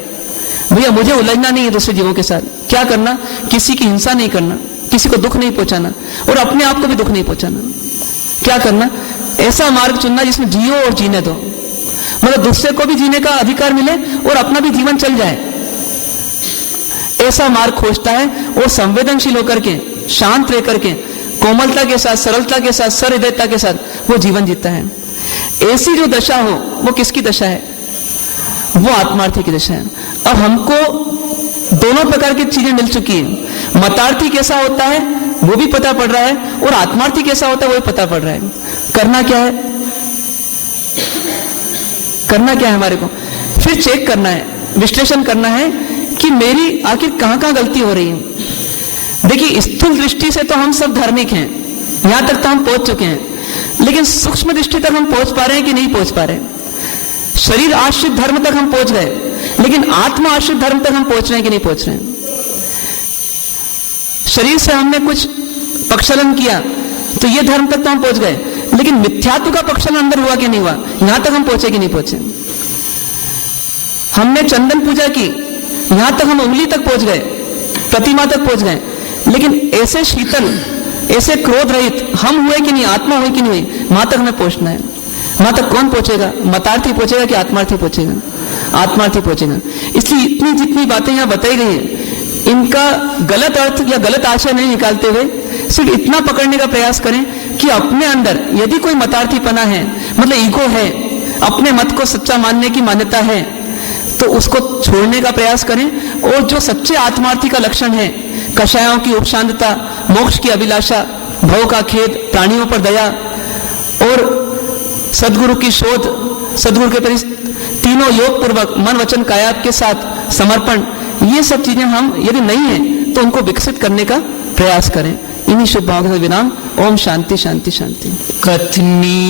भैया मुझे उलझना नहीं है दूसरे जीवों के साथ, क्या करना, किसी की हिंसा नहीं करना, किसी को दुख नहीं पहुंचाना और अपने आप को भी दुख नहीं पहुंचाना। क्या करना, ऐसा मार्ग चुनना जिसमें जियो और जीने दो, मतलब दूसरे को भी जीने का अधिकार मिले और अपना भी जीवन चल जाए, ऐसा मार्ग खोजता है। और संवेदनशील होकर के, शांत रह करके, कोमलता के साथ, सरलता के साथ, सहृदयता के साथ वो जीवन जीता है। ऐसी जो दशा हो वो किसकी दशा है, वो आत्मार्थी की दशा है। अब हमको दोनों प्रकार की चीजें मिल चुकी है। मतार्थी कैसा होता है वो भी पता पड़ रहा है और आत्मार्थी कैसा होता है वो भी पता पड़ रहा है। करना क्या है, करना क्या है, हमारे को फिर चेक करना है, विश्लेषण करना है कि मेरी आखिर कहां कहां गलती हो रही है। देखिए स्थूल दृष्टि से तो हम सब धार्मिक हैं, यहां तक तो हम पहुंच चुके हैं, लेकिन सूक्ष्म दृष्टि तक हम पहुंच पा रहे हैं कि नहीं पहुंच पा रहे हैं। शरीर आश्रित धर्म तक हम पहुंच गए, लेकिन आत्मा आश्रित धर्म तक हम पहुंच रहे हैं कि नहीं पहुंच रहे हैं। शरीर से हमने कुछ पक्षलन किया तो ये धर्म तक तो हम पहुंच गए, लेकिन मिथ्यात्व का पक्षलन अंदर हुआ कि नहीं हुआ, यहां तक हम पहुंचे कि नहीं पहुंचे। हमने चंदन पूजा की, यहां तक हम उंगली तक पहुंच गए, प्रतिमा तक पहुंच गए, लेकिन ऐसे शीतल, ऐसे क्रोध रहित हम हुए कि नहीं, आत्मा हुई कि नहीं हुई, वहां तक हमें पहुंचना है। वहां तक कौन पहुंचेगा, मतार्थी पहुंचेगा कि आत्मार्थी पहुंचेगा, आत्मार्थी पहुंचेगा। इसलिए इतनी जितनी बातें यहां बताई गई हैं, इनका गलत अर्थ या गलत आशय नहीं निकालते हुए सिर्फ इतना पकड़ने का प्रयास करें कि अपने अंदर यदि कोई मतार्थीपना है, मतलब ईगो है, अपने मत को सच्चा मानने की मान्यता है, तो उसको छोड़ने का प्रयास करें। और जो सच्चे आत्मार्थी का लक्षण है, कषायों की उपशांतता, मोक्ष की अभिलाषा, भव का खेद, प्राणियों पर दया और सदगुरु की शोध, सदगुरु के प्रति तीनों योग पूर्वक मन वचन काया के साथ समर्पण, ये सब चीजें हम यदि नहीं है तो उनको विकसित करने का प्रयास करें। इन्हीं शुभ भावों के साथ विराम। ओम शांति शांति शांति। कथनी